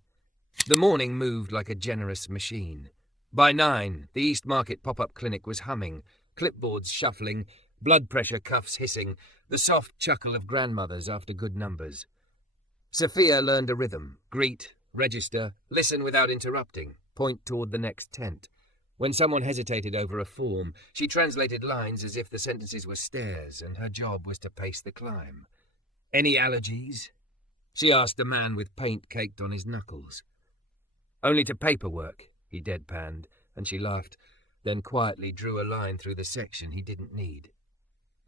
The morning moved like a generous machine. By 9, the East Market pop-up clinic was humming, clipboards shuffling, blood pressure cuffs hissing, the soft chuckle of grandmothers after good numbers. Sophia learned a rhythm: greet, register, listen without interrupting, point toward the next tent. When someone hesitated over a form, she translated lines as if the sentences were stairs and her job was to pace the climb. Any allergies? She asked a man with paint caked on his knuckles. Only to paperwork, he deadpanned, and she laughed, then quietly drew a line through the section he didn't need.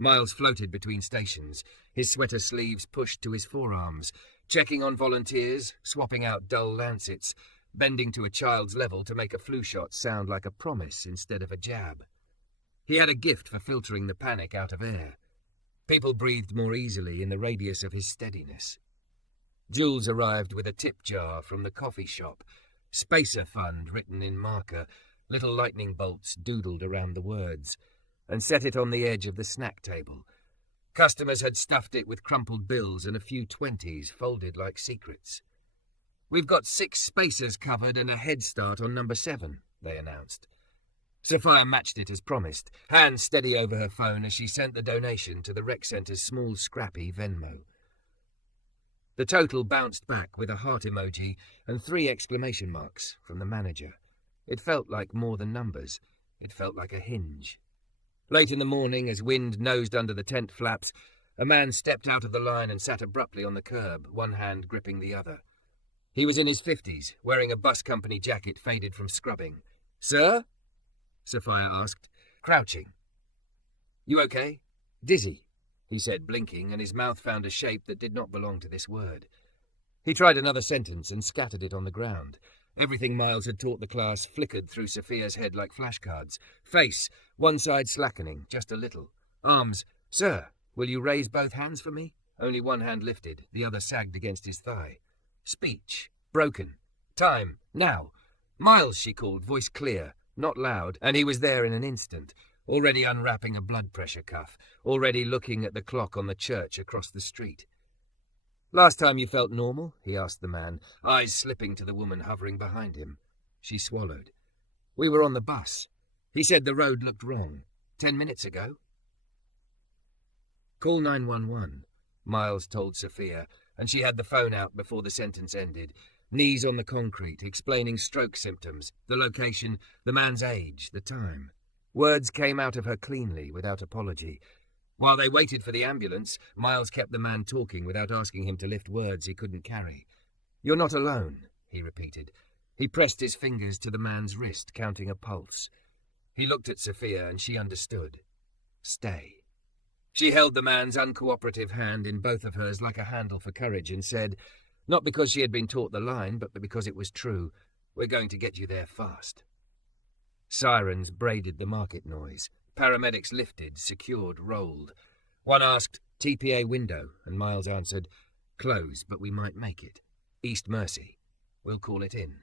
Miles floated between stations, his sweater sleeves pushed to his forearms, checking on volunteers, swapping out dull lancets, bending to a child's level to make a flu shot sound like a promise instead of a jab. He had a gift for filtering the panic out of air. People breathed more easily in the radius of his steadiness. Jules arrived with a tip jar from the coffee shop, Spacer Fund written in marker, little lightning bolts doodled around the words, and set it on the edge of the snack table. Customers had stuffed it with crumpled bills and a few 20s folded like secrets. We've got 6 spacers covered and a head start on number 7, they announced. Sophia matched it as promised, hands steady over her phone as she sent the donation to the rec centre's small scrappy Venmo. The total bounced back with a heart emoji and 3 exclamation marks from the manager. It felt like more than numbers. It felt like a hinge. Late in the morning, as wind nosed under the tent flaps, a man stepped out of the line and sat abruptly on the curb, one hand gripping the other. He was in his 50s, wearing a bus company jacket faded from scrubbing. "Sir?" Sophia asked, crouching. "You okay?" "Dizzy," he said, blinking, and his mouth found a shape that did not belong to this word. He tried another sentence and scattered it on the ground. Everything Miles had taught the class flickered through Sophia's head like flashcards. Face, one side slackening, just a little. Arms, "Sir, will you raise both hands for me?" Only one hand lifted, the other sagged against his thigh. Speech, broken. "Time, now." "Miles," she called, voice clear, not loud, and he was there in an instant, already unwrapping a blood pressure cuff, already looking at the clock on the church across the street. "Last time you felt normal?" he asked the man, eyes slipping to the woman hovering behind him. She swallowed. "We were on the bus. He said the road looked wrong. 10 minutes ago." "Call 911, Miles told Sophia, and she had the phone out before the sentence ended, knees on the concrete, explaining stroke symptoms, the location, the man's age, the time. Words came out of her cleanly, without apology. While they waited for the ambulance, Miles kept the man talking without asking him to lift words he couldn't carry. "You're not alone," he repeated. He pressed his fingers to the man's wrist, counting a pulse. He looked at Sophia, and she understood. Stay. She held the man's uncooperative hand in both of hers like a handle for courage and said, not because she had been taught the line, but because it was true, "We're going to get you there fast." Sirens braided the market noise. Paramedics lifted, secured, rolled. One asked, "TPA window," and Miles answered, "Close, but we might make it. East Mercy. We'll call it in."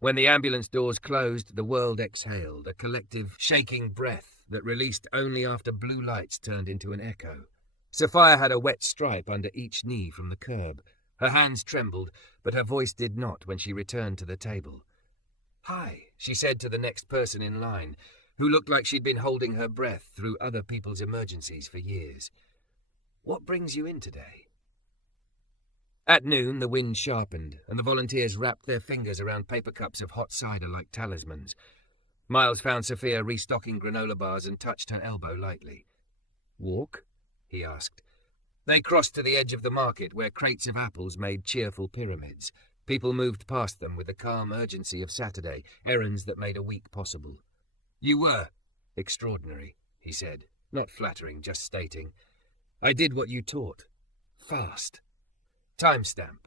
When the ambulance doors closed, the world exhaled, a collective, shaking breath that released only after blue lights turned into an echo. Sophia had a wet stripe under each knee from the curb. Her hands trembled, but her voice did not when she returned to the table. "Hi," she said to the next person in line, who looked like she'd been holding her breath through other people's emergencies for years. "What brings you in today?" At noon, the wind sharpened, and the volunteers wrapped their fingers around paper cups of hot cider like talismans. Miles found Sophia restocking granola bars and touched her elbow lightly. "Walk?" he asked. They crossed to the edge of the market where crates of apples made cheerful pyramids. People moved past them with the calm urgency of Saturday, errands that made a week possible. "You were extraordinary," he said, not flattering, just stating. "I did what you taught. Fast. Timestamp.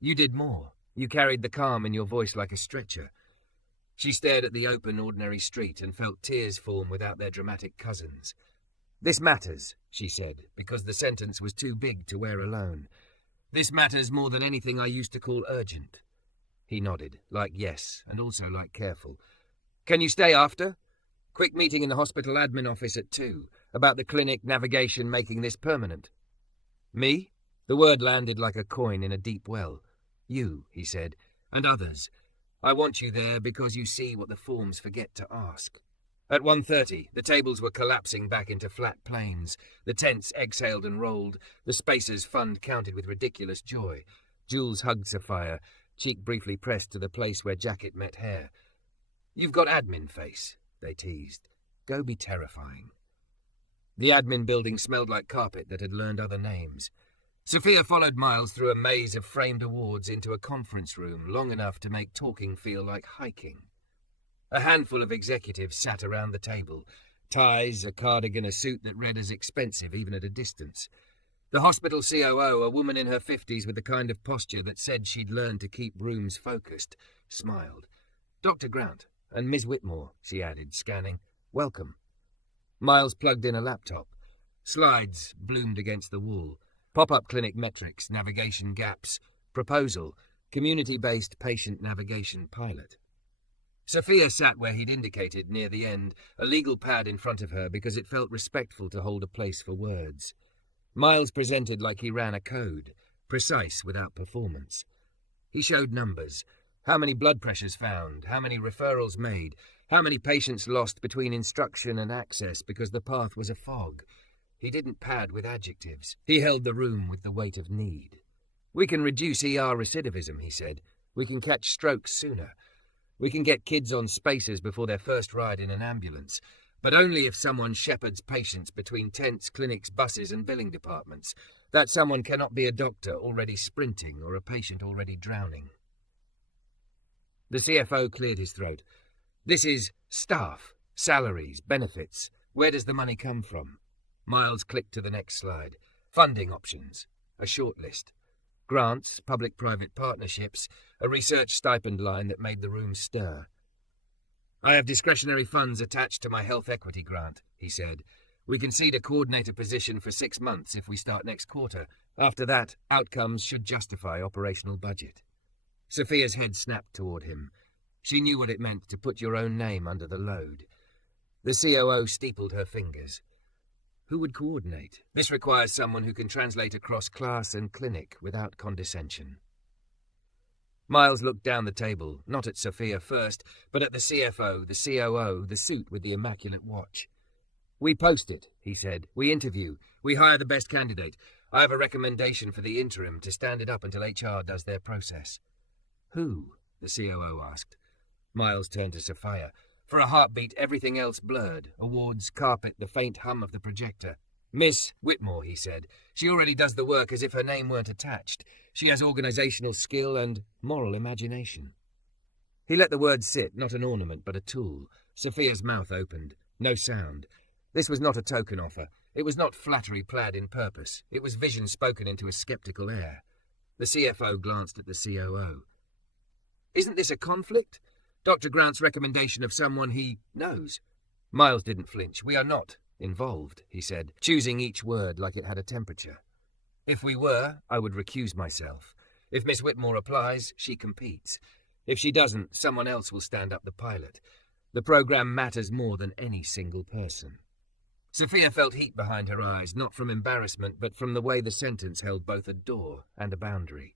You did more. You carried the calm in your voice like a stretcher." She stared at the open, ordinary street and felt tears form without their dramatic cousins. "This matters," she said, because the sentence was too big to wear alone. "This matters more than anything I used to call urgent." He nodded, like yes, and also like careful. "Can you stay after? Quick meeting in the hospital admin office at 2, about the clinic navigation making this permanent." "Me?" The word landed like a coin in a deep well. "You," he said, "and others. I want you there because you see what the forms forget to ask." At 1:30, the tables were collapsing back into flat planes. The tents exhaled and rolled. The Spacers Fund counted with ridiculous joy. Jules hugged Sophia, cheek briefly pressed to the place where jacket met hair. "You've got admin face," they teased. "Go be terrifying." The admin building smelled like carpet that had learned other names. Sophia followed Miles through a maze of framed awards into a conference room long enough to make talking feel like hiking. A handful of executives sat around the table. Ties, a cardigan, a suit that read as expensive even at a distance. The hospital COO, a woman in her 50s with the kind of posture that said she'd learned to keep rooms focused, smiled. "Dr. Grant, and Ms. Whitmore," she added, scanning. "Welcome." Miles plugged in a laptop. Slides bloomed against the wall. Pop-up clinic metrics, navigation gaps. Proposal, community-based patient navigation pilot. Sophia sat where he'd indicated near the end, a legal pad in front of her because it felt respectful to hold a place for words. Miles presented like he ran a code, precise without performance. He showed numbers. How many blood pressures found, how many referrals made, how many patients lost between instruction and access because the path was a fog. He didn't pad with adjectives. He held the room with the weight of need. We can reduce ER recidivism, he said. We can catch strokes sooner. We can get kids on spacers before their first ride in an ambulance, but only if someone shepherds patients between tents, clinics, buses and billing departments. That someone cannot be a doctor already sprinting or a patient already drowning. The CFO cleared his throat. This is staff, salaries, benefits. Where does the money come from? Miles clicked to the next slide. Funding options. A short list. Grants, public-private partnerships, a research stipend line that made the room stir. I have discretionary funds attached to my health equity grant, he said. We can seed a coordinator position for 6 months if we start next quarter. After that, outcomes should justify operational budget. Sophia's head snapped toward him. She knew what it meant to put your own name under the load. The COO steepled her fingers. Who would coordinate? This requires someone who can translate across class and clinic without condescension. Miles looked down the table, not at Sophia first, but at the CFO, the COO, the suit with the immaculate watch. We post it, he said. We interview. We hire the best candidate. I have a recommendation for the interim to stand it up until HR does their process. Who? The COO asked. Miles turned to Sophia. For a heartbeat, everything else blurred. Awards, carpet, the faint hum of the projector. Miss Whitmore, he said. She already does the work as if her name weren't attached. She has organizational skill and moral imagination. He let the word sit, not an ornament, but a tool. Sophia's mouth opened. No sound. This was not a token offer. It was not flattery plaid in purpose. It was vision spoken into a skeptical air. The CFO glanced at the COO. Isn't this a conflict? Dr. Grant's recommendation of someone he knows. Miles didn't flinch. We are not involved, he said, choosing each word like it had a temperature. If we were, I would recuse myself. If Miss Whitmore applies, she competes. If she doesn't, someone else will stand up the pilot. The program matters more than any single person. Sophia felt heat behind her eyes, not from embarrassment, but from the way the sentence held both a door and a boundary.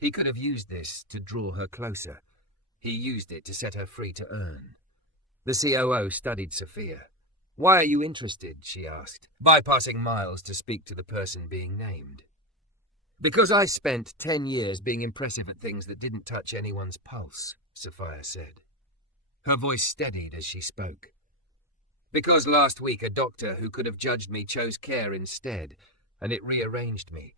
He could have used this to draw her closer. He used it to set her free to earn. The COO studied Sophia. Why are you interested, she asked, bypassing Miles to speak to the person being named. Because I spent 10 years being impressive at things that didn't touch anyone's pulse, Sophia said. Her voice steadied as she spoke. Because last week a doctor who could have judged me chose care instead, and it rearranged me.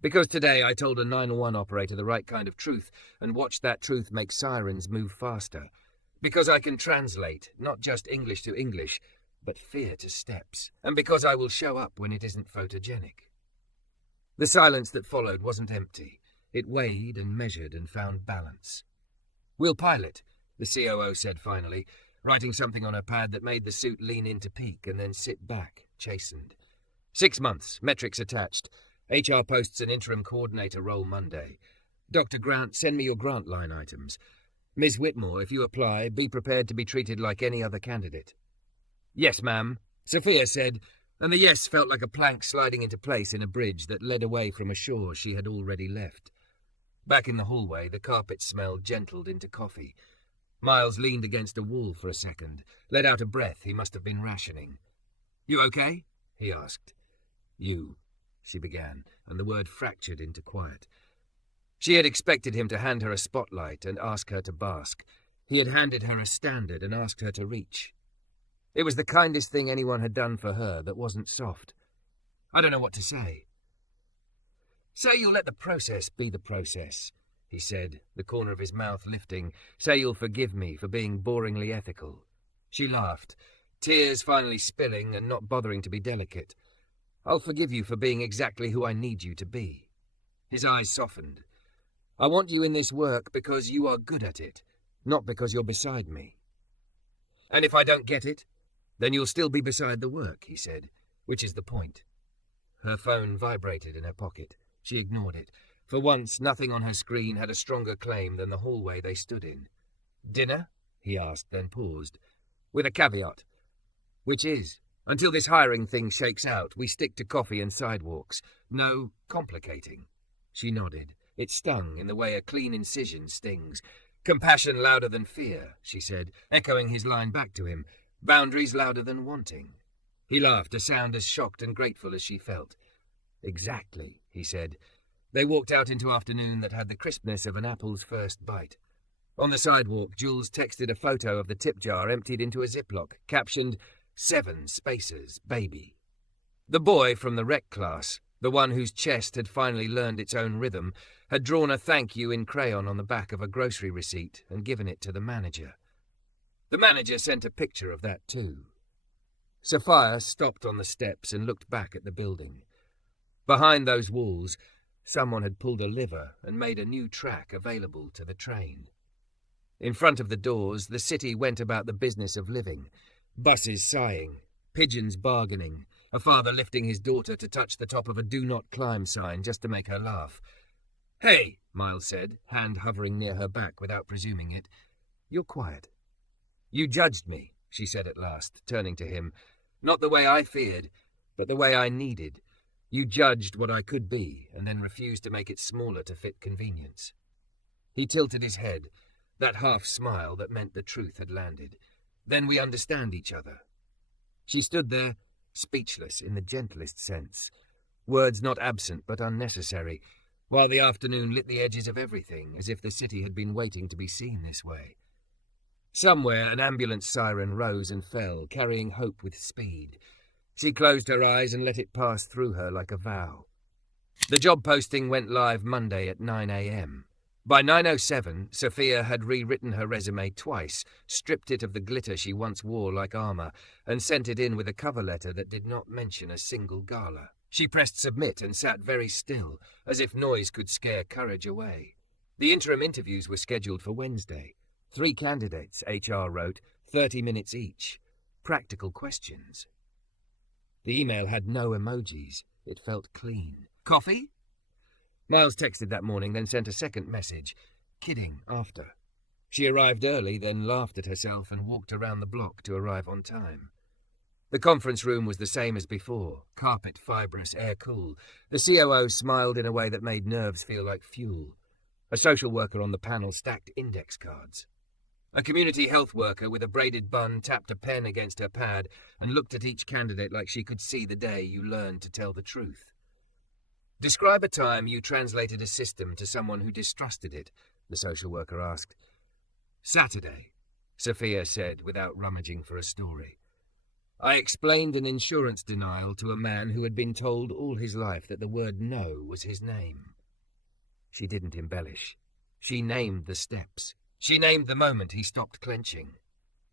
Because today I told a 911 operator the right kind of truth and watched that truth make sirens move faster. Because I can translate, not just English to English, but fear to steps. And because I will show up when it isn't photogenic. The silence that followed wasn't empty. It weighed and measured and found balance. We'll pilot, the COO said finally, writing something on her pad that made the suit lean into peak and then sit back, chastened. 6 months, metrics attached. HR posts an interim coordinator role Monday. Dr. Grant, send me your grant line items. Ms. Whitmore, if you apply, be prepared to be treated like any other candidate. Yes, ma'am, Sophia said, and the yes felt like a plank sliding into place in a bridge that led away from a shore she had already left. Back in the hallway, the carpet smell gentled into coffee. Miles leaned against a wall for a second, let out a breath he must have been rationing. You okay? He asked. You, she began, and the word fractured into quiet. She had expected him to hand her a spotlight and ask her to bask. He had handed her a standard and asked her to reach. It was the kindest thing anyone had done for her that wasn't soft. I don't know what to say. Say you'll let the process be the process, he said, the corner of his mouth lifting. Say you'll forgive me for being boringly ethical. She laughed, tears finally spilling and not bothering to be delicate. I'll forgive you for being exactly who I need you to be. His eyes softened. I want you in this work because you are good at it, not because you're beside me. And if I don't get it, then you'll still be beside the work, he said, which is the point. Her phone vibrated in her pocket. She ignored it. For once, nothing on her screen had a stronger claim than the hallway they stood in. Dinner? He asked, then paused. With a caveat. Which is, until this hiring thing shakes out, we stick to coffee and sidewalks. No complicating. She nodded. It stung in the way a clean incision stings. Compassion louder than fear, she said, echoing his line back to him. Boundaries louder than wanting. He laughed, a sound as shocked and grateful as she felt. Exactly, he said. They walked out into afternoon that had the crispness of an apple's first bite. On the sidewalk, Jules texted a photo of the tip jar emptied into a Ziploc, captioned, 7 spaces, baby. The boy from the rec class, the one whose chest had finally learned its own rhythm, had drawn a thank you in crayon on the back of a grocery receipt and given it to the manager. The manager sent a picture of that too. Sophia stopped on the steps and looked back at the building. Behind those walls, someone had pulled a lever and made a new track available to the train. In front of the doors, the city went about the business of living. Buses sighing, pigeons bargaining, a father lifting his daughter to touch the top of a do not climb sign just to make her laugh. Hey, Miles said, hand hovering near her back without presuming it. You're quiet. You judged me, she said at last, turning to him. Not the way I feared, but the way I needed. You judged what I could be, and then refused to make it smaller to fit convenience. He tilted his head, that half smile that meant the truth had landed. Then we understand each other. She stood there, speechless in the gentlest sense, words not absent but unnecessary, while the afternoon lit the edges of everything, as if the city had been waiting to be seen this way. Somewhere an ambulance siren rose and fell, carrying hope with speed. She closed her eyes and let it pass through her like a vow. The job posting went live Monday at 9 a.m. By 9:07, Sophia had rewritten her resume twice, stripped it of the glitter she once wore like armor, and sent it in with a cover letter that did not mention a single gala. She pressed submit and sat very still, as if noise could scare courage away. The interim interviews were scheduled for Wednesday. 3 candidates, HR wrote, 30 minutes each. Practical questions. The email had no emojis. It felt clean. Coffee? Miles texted that morning, then sent a second message. Kidding, after. She arrived early, then laughed at herself and walked around the block to arrive on time. The conference room was the same as before, carpet fibrous, air cool. The COO smiled in a way that made nerves feel like fuel. A social worker on the panel stacked index cards. A community health worker with a braided bun tapped a pen against her pad and looked at each candidate like she could see the day you learned to tell the truth. Describe a time you translated a system to someone who distrusted it, the social worker asked. Saturday, Sophia said without rummaging for a story. I explained an insurance denial to a man who had been told all his life that the word no was his name. She didn't embellish. She named the steps. She named the moment he stopped clenching.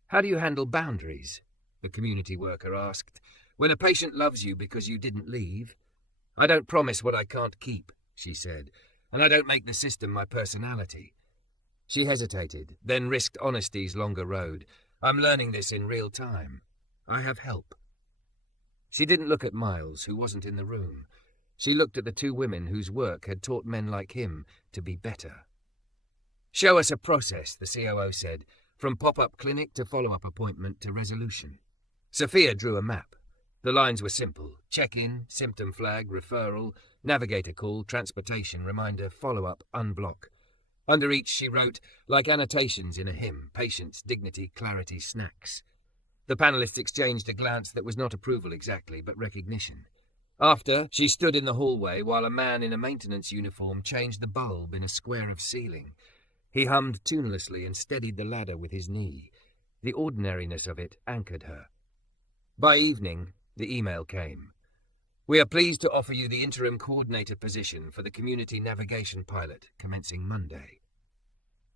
How do you handle boundaries? The community worker asked. When a patient loves you because you didn't leave? I don't promise what I can't keep, she said, and I don't make the system my personality. She hesitated, then risked honesty's longer road. I'm learning this in real time. I have help. She didn't look at Miles, who wasn't in the room. She looked at the 2 women whose work had taught men like him to be better. Show us a process, the COO said, from pop-up clinic to follow-up appointment to resolution. Sophia drew a map. The lines were simple. Check-in, symptom flag, referral, navigator call, transportation, reminder, follow-up, unblock. Under each she wrote, like annotations in a hymn, patience, dignity, clarity, snacks. The panelists exchanged a glance that was not approval exactly, but recognition. After, she stood in the hallway while a man in a maintenance uniform changed the bulb in a square of ceiling. He hummed tunelessly and steadied the ladder with his knee. The ordinariness of it anchored her. By evening, the email came. We are pleased to offer you the interim coordinator position for the community navigation pilot, commencing Monday.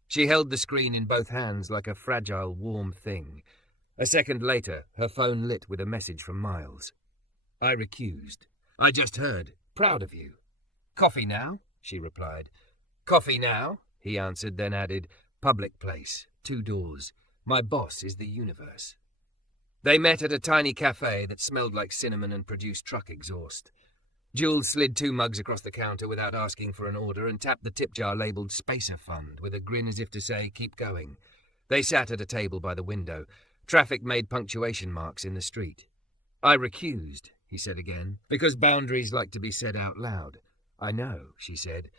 She held the screen in both hands like a fragile, warm thing. A second later, her phone lit with a message from Miles. I recused. I just heard. Proud of you. Coffee now? She replied. Coffee now? He answered, then added, public place, 2 doors. My boss is the universe. They met at a tiny cafe that smelled like cinnamon and produced truck exhaust. Jules slid 2 mugs across the counter without asking for an order and tapped the tip jar labelled Spacer Fund with a grin as if to say, keep going. They sat at a table by the window. Traffic made punctuation marks in the street. I recused, he said again, because boundaries like to be said out loud. I know, she said.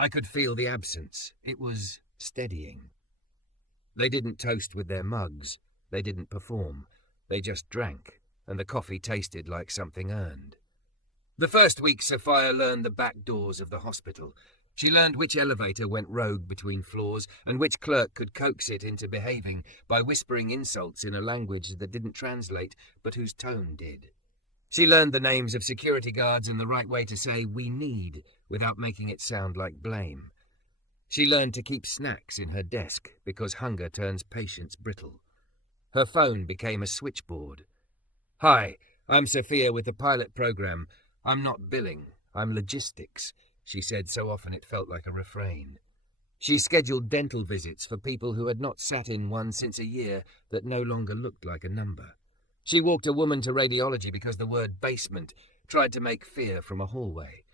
I could feel the absence. It was steadying. They didn't toast with their mugs. They didn't perform. They just drank, and the coffee tasted like something earned. The first week, Sophia learned the back doors of the hospital. She learned which elevator went rogue between floors and which clerk could coax it into behaving by whispering insults in a language that didn't translate, but whose tone did. She learned the names of security guards and the right way to say "we need" without making it sound like blame. She learned to keep snacks in her desk because hunger turns patience brittle. Her phone became a switchboard. "Hi, I'm Sophia with the pilot program. I'm not billing, I'm logistics," she said so often it felt like a refrain. She scheduled dental visits for people who had not sat in one since a year that no longer looked like a number. She walked a woman to radiology because the word basement tried to make fear from a hallway.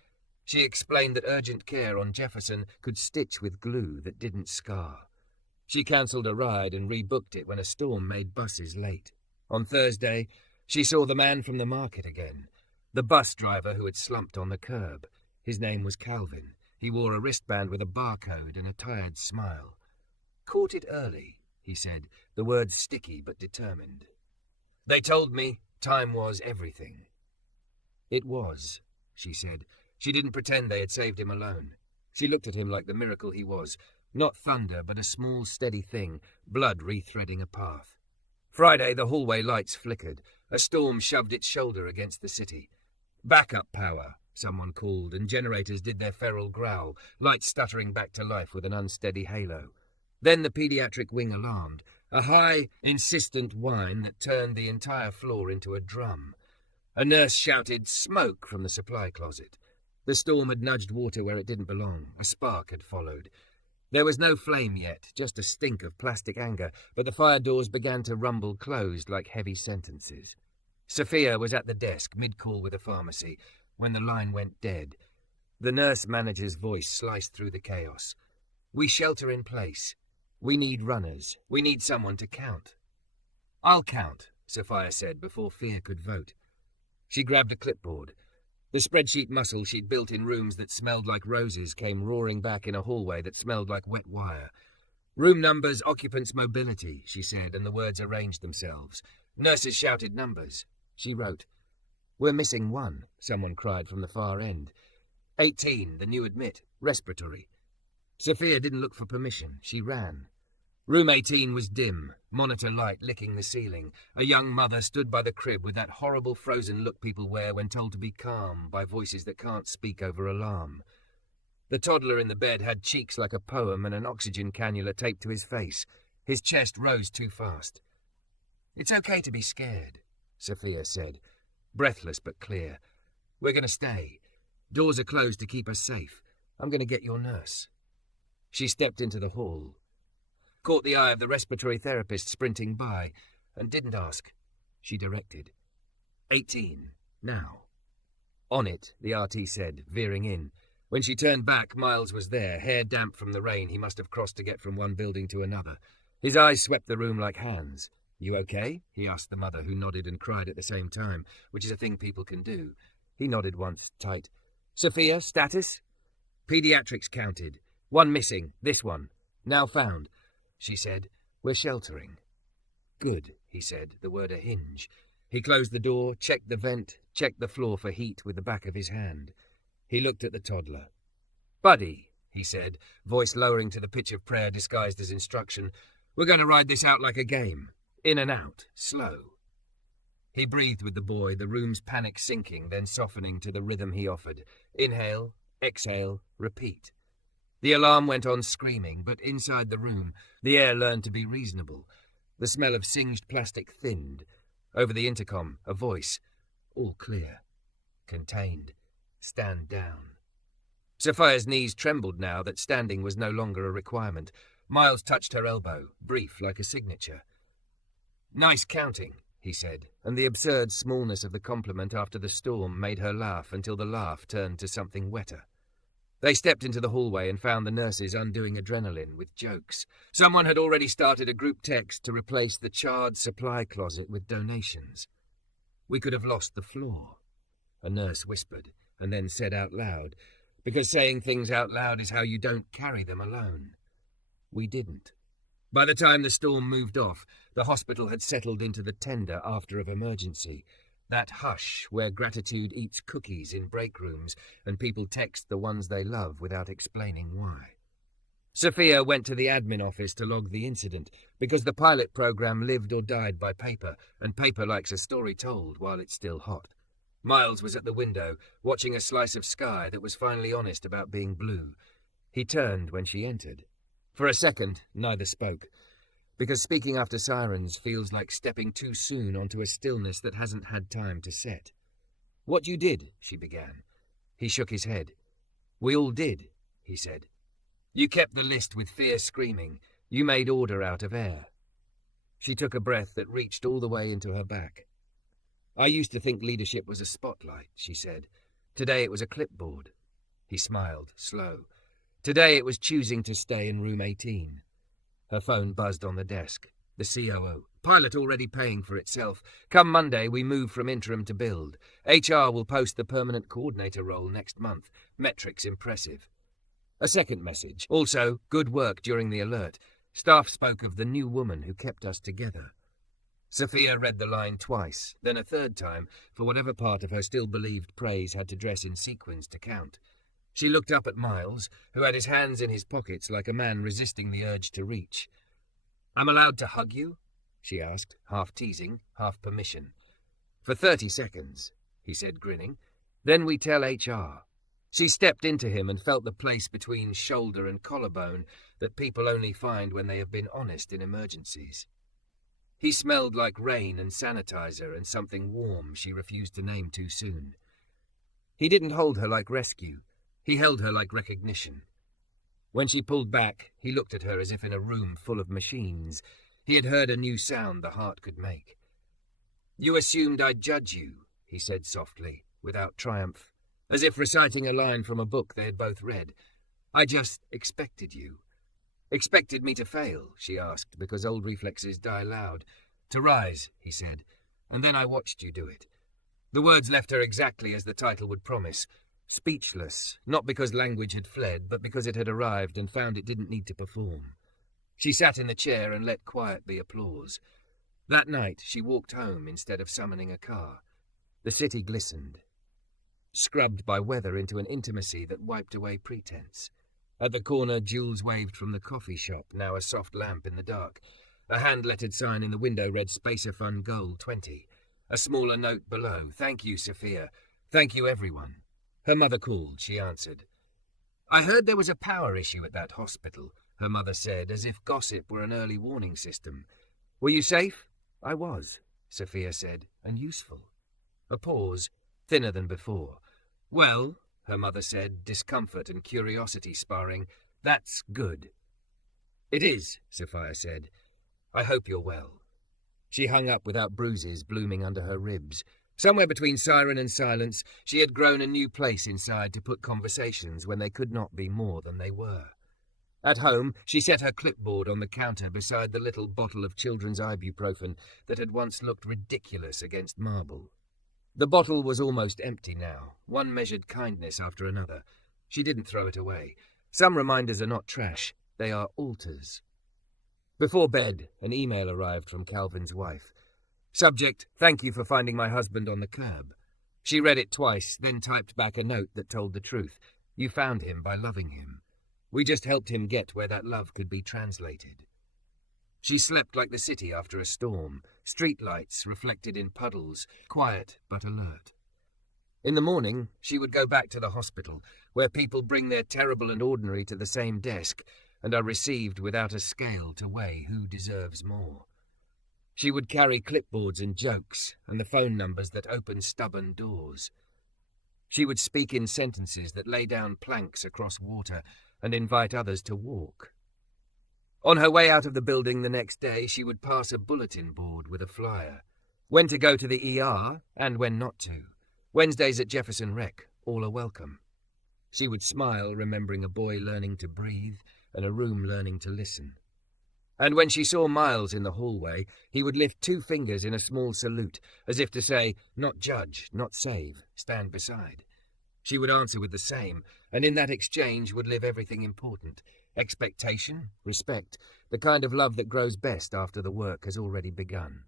She explained that urgent care on Jefferson could stitch with glue that didn't scar. She cancelled a ride and rebooked it when a storm made buses late. On Thursday, she saw the man from the market again, the bus driver who had slumped on the curb. His name was Calvin. He wore a wristband with a barcode and a tired smile. "Caught it early," he said, the words sticky but determined. "They told me time was everything." "It was," she said. She didn't pretend they had saved him alone. She looked at him like the miracle he was, not thunder, but a small, steady thing, blood rethreading a path. Friday, the hallway lights flickered. A storm shoved its shoulder against the city. "Backup power," someone called, and generators did their feral growl, lights stuttering back to life with an unsteady halo. Then the pediatric wing alarmed, a high, insistent whine that turned the entire floor into a drum. A nurse shouted "smoke" from the supply closet. The storm had nudged water where it didn't belong. A spark had followed. There was no flame yet, just a stink of plastic anger, but the fire doors began to rumble closed like heavy sentences. Sophia was at the desk, mid-call with a pharmacy, when the line went dead. The nurse manager's voice sliced through the chaos. "We shelter in place. We need runners. We need someone to count." "I'll count," Sophia said before fear could vote. She grabbed a clipboard. The spreadsheet muscle she'd built in rooms that smelled like roses came roaring back in a hallway that smelled like wet wire. "Room numbers, occupants' mobility," she said, and the words arranged themselves. Nurses shouted numbers. She wrote. "We're missing one," someone cried from the far end. 18, the new admit, respiratory. Sophia didn't look for permission. She ran. Room 18 was dim, monitor light licking the ceiling. A young mother stood by the crib with that horrible frozen look people wear when told to be calm by voices that can't speak over alarm. The toddler in the bed had cheeks like a poem and an oxygen cannula taped to his face. His chest rose too fast. "It's okay to be scared," Sophia said, breathless but clear. "We're going to stay. Doors are closed to keep us safe. I'm going to get your nurse." She stepped into the hall, caught the eye of the respiratory therapist sprinting by, and didn't ask. She directed. 18, now. "On it," the RT said, veering in. When she turned back, Miles was there, hair damp from the rain he must have crossed to get from one building to another. His eyes swept the room like hands. "You okay?" he asked the mother, who nodded and cried at the same time, which is a thing people can do. He nodded once, tight. "Sophia, status?" "Pediatrics counted. One missing, this one. Now found." She said, "We're sheltering." "Good," he said, the word a hinge. He closed the door, checked the vent, checked the floor for heat with the back of his hand. He looked at the toddler. "Buddy," he said, voice lowering to the pitch of prayer disguised as instruction, "we're going to ride this out like a game. In and out, slow." He breathed with the boy, the room's panic sinking, then softening to the rhythm he offered. Inhale, exhale, repeat. The alarm went on screaming, but inside the room, the air learned to be reasonable. The smell of singed plastic thinned. Over the intercom, a voice. "All clear. Contained. Stand down." Sophia's knees trembled now that standing was no longer a requirement. Miles touched her elbow, brief like a signature. "Nice counting," he said, and the absurd smallness of the compliment after the storm made her laugh until the laugh turned to something wetter. They stepped into the hallway and found the nurses undoing adrenaline with jokes. Someone had already started a group text to replace the charred supply closet with donations. "We could have lost the floor," a nurse whispered, and then said out loud, because saying things out loud is how you don't carry them alone. "We didn't." By the time the storm moved off, the hospital had settled into the tender after of emergency. That hush where gratitude eats cookies in break rooms and people text the ones they love without explaining why. Sophia went to the admin office to log the incident, because the pilot program lived or died by paper, and paper likes a story told while it's still hot. Miles was at the window, watching a slice of sky that was finally honest about being blue. He turned when she entered. For a second, neither spoke, because speaking after sirens feels like stepping too soon onto a stillness that hasn't had time to set. "What you did," she began. He shook his head. "We all did," he said. "You kept the list with fear screaming. You made order out of air." She took a breath that reached all the way into her back. "I used to think leadership was a spotlight," she said. "Today it was a clipboard." He smiled, slow. "Today it was choosing to stay in room 18. Her phone buzzed on the desk. The COO. "Pilot already paying for itself. Come Monday, we move from interim to build. HR will post the permanent coordinator role next month. Metrics impressive." A second message. "Also, good work during the alert. Staff spoke of the new woman who kept us together." Sophia read the line twice, then a third time, for whatever part of her still-believed praise had to dress in sequins to count. She looked up at Miles, who had his hands in his pockets like a man resisting the urge to reach. "I'm allowed to hug you?" she asked, half teasing, half permission. "For 30 seconds, he said, grinning. "Then we tell HR. She stepped into him and felt the place between shoulder and collarbone that people only find when they have been honest in emergencies. He smelled like rain and sanitizer and something warm she refused to name too soon. He didn't hold her like rescue. He held her like recognition. When she pulled back, he looked at her as if in a room full of machines. He had heard a new sound the heart could make. "You assumed I'd judge you," he said softly, without triumph, as if reciting a line from a book they had both read. "I just expected you." "Expected me to fail?" she asked, because old reflexes die loud. "To rise," he said, "and then I watched you do it." The words left her exactly as the title would promise, speechless, not because language had fled, but because it had arrived and found it didn't need to perform. She sat in the chair and let quiet be applause. That night she walked home instead of summoning a car. The city glistened, scrubbed by weather into an intimacy that wiped away pretense. At the corner, Jules waved from the coffee shop, now a soft lamp in the dark. A hand-lettered sign in the window read Spacer Fund Goal 20. A smaller note below, "Thank you, Sophia. Thank you, everyone." Her mother called. She answered. "I heard there was a power issue at that hospital," her mother said, as if gossip were an early warning system. "Were you safe?" "I was," Sophia said, "and useful." A pause, thinner than before. "Well," her mother said, discomfort and curiosity sparring, "that's good." "It is," Sophia said. "I hope you're well." She hung up without bruises blooming under her ribs. Somewhere between siren and silence, she had grown a new place inside to put conversations when they could not be more than they were. At home, she set her clipboard on the counter beside the little bottle of children's ibuprofen that had once looked ridiculous against marble. The bottle was almost empty now, one measured kindness after another. She didn't throw it away. Some reminders are not trash, they are altars. Before bed, an email arrived from Calvin's wife. Subject, "Thank you for finding my husband on the curb." She read it twice, then typed back a note that told the truth. "You found him by loving him. We just helped him get where that love could be translated." She slept like the city after a storm, streetlights reflected in puddles, quiet but alert. In the morning, she would go back to the hospital, where people bring their terrible and ordinary to the same desk and are received without a scale to weigh who deserves more. She would carry clipboards and jokes and the phone numbers that open stubborn doors. She would speak in sentences that lay down planks across water and invite others to walk. On her way out of the building the next day, she would pass a bulletin board with a flyer. When to go to the ER and when not to. Wednesdays at Jefferson Rec, all are welcome. She would smile, remembering a boy learning to breathe and a room learning to listen. And when she saw Miles in the hallway, he would lift 2 fingers in a small salute, as if to say, "Not judge, not save, stand beside." She would answer with the same, and in that exchange would live everything important. Expectation, respect, the kind of love that grows best after the work has already begun.